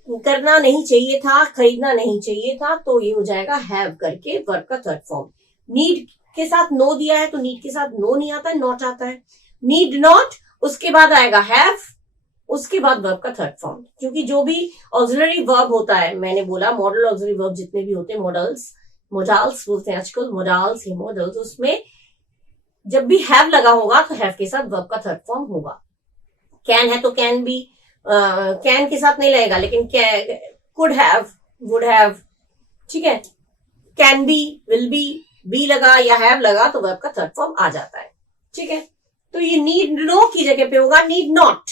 करना नहीं चाहिए था, खरीदना नहीं चाहिए था, तो ये हो जाएगा हैव करके वर्ब का थर्ड फॉर्म। नीड के साथ नो दिया है, तो नीड के साथ नो नहीं आता है, नॉट आता है। नीड नॉट, उसके बाद आएगा हैव, उसके बाद वर्ब का थर्ड फॉर्म। क्योंकि जो भी ऑक्सिलरी वर्ब होता है, मैंने बोला मॉडल ऑक्सिलरी वर्ब जितने भी होते हैं, मोडाल्स बोलते हैं आजकल, मोडाल्स या मॉडल्स, उसमें जब भी हैव लगा होगा तो हैव के साथ वर्ब का थर्ड फॉर्म होगा। कैन है तो कैन भी, कैन के साथ नहीं लगेगा, लेकिन कुड हैव, वुड हैव, ठीक है। कैन बी, विल बी लगा या हैव लगा तो वर्ब का थर्ड फॉर्म आ जाता है, ठीक है। तो ये नीड नो की जगह पे होगा need not.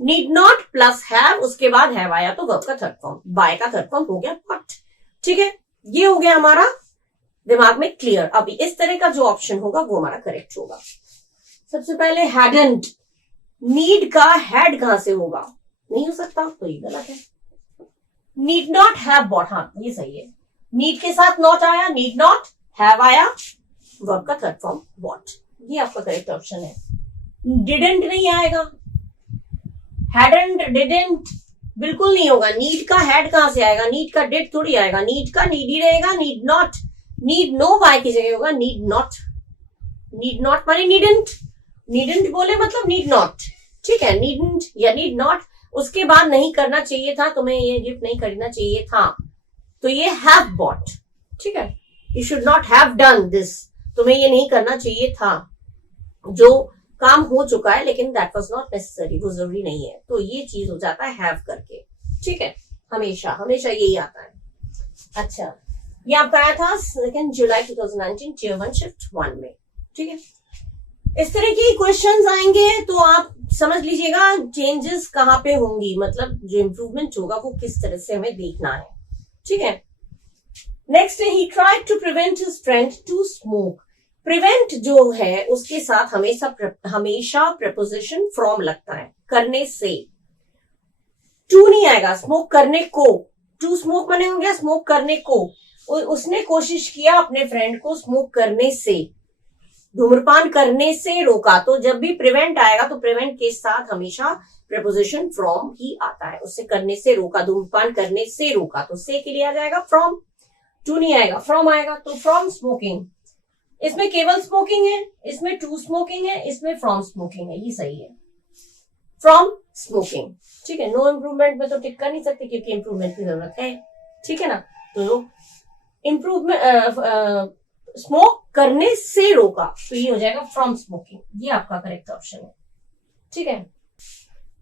Need not plus have, उसके बाद हैव आया तो वर्ब का थर्ड फॉर्म, बाय का थर्ड फॉर्म हो गया नॉट, ठीक है। ये हो गया हमारा दिमाग में क्लियर। अभी इस तरह का जो ऑप्शन होगा वो हमारा करेक्ट होगा। सबसे पहले हैडंट, नीड का हैड कहां से होगा, नहीं हो सकता, तो ये गलत है। नीड नॉट हैव बॉट, हाँ ये सही है। नीड के साथ नॉट आया, नीड नॉट, हैव आया, वर्ब का थर्ड फॉर्म बॉट, ये आपका करेक्ट ऑप्शन है। डिडंट नहीं आएगा, हैडंट, डिडंट बिल्कुल नहीं होगा। नीड का हैड कहां से आएगा, नीड का डिड थोड़ी आएगा, नीड का नीड ही रहेगा। Need not, need no buy की जगह होगा नीड नॉट। नीड नॉट माने नीडंट, नीडंट बोले मतलब नीड नॉट, ठीक है। नीडंट या नीड नॉट, उसके बाद नहीं करना चाहिए था, तुम्हें ये गिफ्ट नहीं खरीदना चाहिए था, तो ये हैव बॉट, ठीक है। You should not have done this, तुम्हें ये नहीं करना चाहिए था, जो काम हो चुका है लेकिन दैट वाज नॉट नेसेसरी, वो जरूरी नहीं है, तो ये चीज हो जाता है हैव करके, ठीक है। हमेशा हमेशा यही आता है। अच्छा, ये आपका आया था 2 जुलाई 2019 Tier 1 Shift 1 में। ठीक है, इस तरह की क्वेश्चंस आएंगे तो आप समझ लीजिएगा चेंजेस कहाँ पे होंगी, मतलब जो इम्प्रूवमेंट होगा वो किस तरह से हमें देखना है। ठीक है, नेक्स्ट है he tried to prevent his friend to smoke. Prevent जो है उसके साथ हमेशा प्रपोजिशन फ्रॉम लगता है, करने से। टू नहीं आएगा, स्मोक करने को, टू स्मोक बने हो गया स्मोक करने को। उसने कोशिश किया अपने फ्रेंड को स्मोक करने से, धूम्रपान करने से रोका। तो जब भी प्रिवेंट आएगा तो प्रिवेंट के साथ हमेशा प्रपोजिशन फ्रॉम ही आता है। उससे करने से रोका, धूम्रपान करने से रोका, तो से के लिए आ जाएगा फ्रॉम। टू नहीं आएगा, फ्रॉम आएगा। तो फ्रॉम स्मोकिंग, इसमें केवल स्मोकिंग है, इसमें टू स्मोकिंग है, इसमें फ्रॉम स्मोकिंग है, ये सही है, फ्रॉम स्मोकिंग। ठीक है, नो इम्प्रूवमेंट में तो टिक कर नहीं सकते क्योंकि इम्प्रूवमेंट की जरूरत है। ठीक है ना, तो इम्प्रूवमेंट स्मोक करने से रोका, तो ये हो जाएगा फ्रॉम स्मोकिंग, ये आपका करेक्ट ऑप्शन है। ठीक है,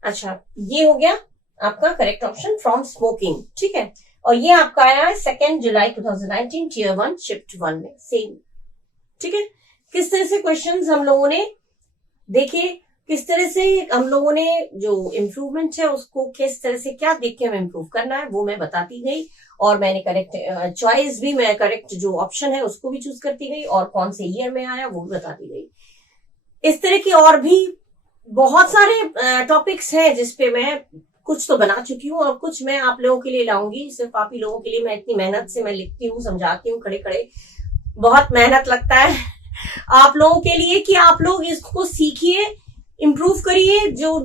अच्छा ये हो गया आपका करेक्ट ऑप्शन फ्रॉम स्मोकिंग। ठीक है, और ये आपका आया है 2 जुलाई 2019 Tier 1 Shift 1 में, सेम। ठीक है, किस तरह से क्वेश्चंस हम लोगों ने देखे, किस तरह से हम लोगों ने जो इम्प्रूवमेंट है उसको किस तरह से क्या देख के हमें इम्प्रूव करना है वो मैं बताती गई, और मैंने करेक्ट चॉइस भी, मैं करेक्ट जो ऑप्शन है उसको भी चूज करती गई, और कौन से ईयर में आया वो भी बताती गई। इस तरह की और भी बहुत सारे टॉपिक्स हैं जिसपे मैं कुछ तो बना चुकी हूँ और कुछ मैं आप लोगों के लिए लाऊंगी। सिर्फ आप ही लोगों के लिए मैं इतनी मेहनत से मैं लिखती हूँ, समझाती हूँ, खड़े खड़े बहुत मेहनत लगता है आप लोगों के लिए कि आप लोग इसको सीखिए, इम्प्रूव करिए। जो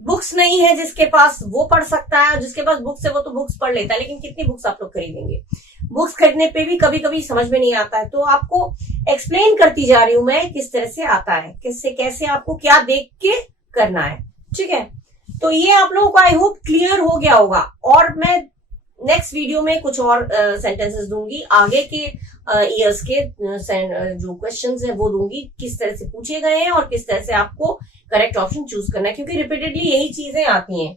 बुक्स नहीं है जिसके पास वो पढ़ सकता है, जिसके पास बुक्स है वो तो बुक्स पढ़ लेता है, लेकिन कितनी बुक्स आप लोग खरीदेंगे? बुक्स खरीदने पे भी कभी कभी समझ में नहीं आता है, तो आपको एक्सप्लेन करती जा रही हूं मैं किस तरह से आता है, किससे कैसे आपको क्या देख के करना है। ठीक है, तो ये आप लोगों को आई होप क्लियर हो गया होगा, और मैं नेक्स्ट वीडियो में कुछ और सेंटेंसेस दूंगी, आगे के ईयर्स के जो क्वेश्चंस हैं वो दूंगी, किस तरह से पूछे गए हैं और किस तरह से आपको करेक्ट ऑप्शन चूज करना है, क्योंकि रिपीटेडली यही चीजें आती हैं।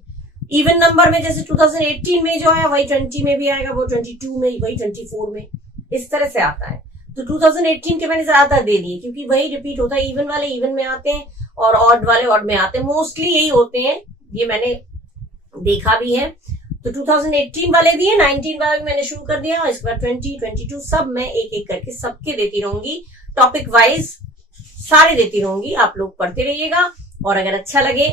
इवन नंबर में जैसे 2018 में जो है वही 20 में भी आएगा, वो 22 में, वही 24 में, इस तरह से आता है। तो 2018 के मैंने ज्यादा दे दिए क्योंकि वही रिपीट होता है। इवन वाले इवन में आते हैं और ऑड वाले ऑड में आते हैं, मोस्टली यही होते हैं, ये मैंने देखा भी है। तो 2018 वाले दिए, 19 वाले भी मैंने शुरू कर दिया, इसके बाद 20, 22 सब मैं एक एक करके सबके देती रहूंगी, टॉपिक वाइज सारे देती रहूंगी। आप लोग पढ़ते रहिएगा, और अगर अच्छा लगे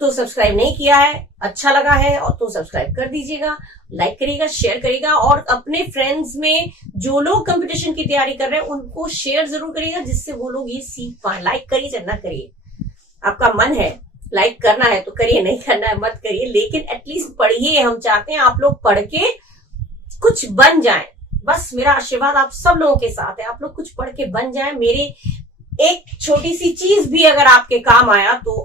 तो सब्सक्राइब नहीं किया है, अच्छा लगा है और तो सब्सक्राइब कर दीजिएगा, लाइक करिएगा, शेयर करिएगा, और अपने फ्रेंड्स में जो लोग कंपटीशन की तैयारी कर रहे हैं उनको शेयर जरूर करिएगा, जिससे वो लोग ये सीख पाए। लाइक करिए चाहे ना करिए, आपका मन है लाइक करना है तो करिए, नहीं करना है मत करिए, लेकिन एटलीस्ट पढ़िए। हम चाहते हैं आप लोग पढ़ के कुछ बन जाएं, बस मेरा आशीर्वाद आप सब लोगों के साथ है। आप लोग कुछ पढ़ के बन जाएं, मेरे एक छोटी सी चीज भी अगर आपके काम आया तो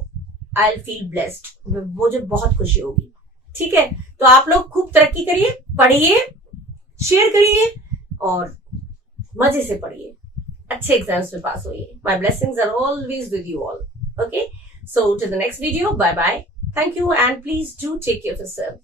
आई विल फील ब्लेस्ड, मुझे बहुत खुशी होगी। ठीक है, तो आप लोग खूब तरक्की करिए, पढ़िए, शेयर करिए और मजे से पढ़िए, अच्छे एग्जाम्स में पास होइए। My blessings are always with you all. Okay, so to the next video, bye bye, thank you, and please do take care of yourself.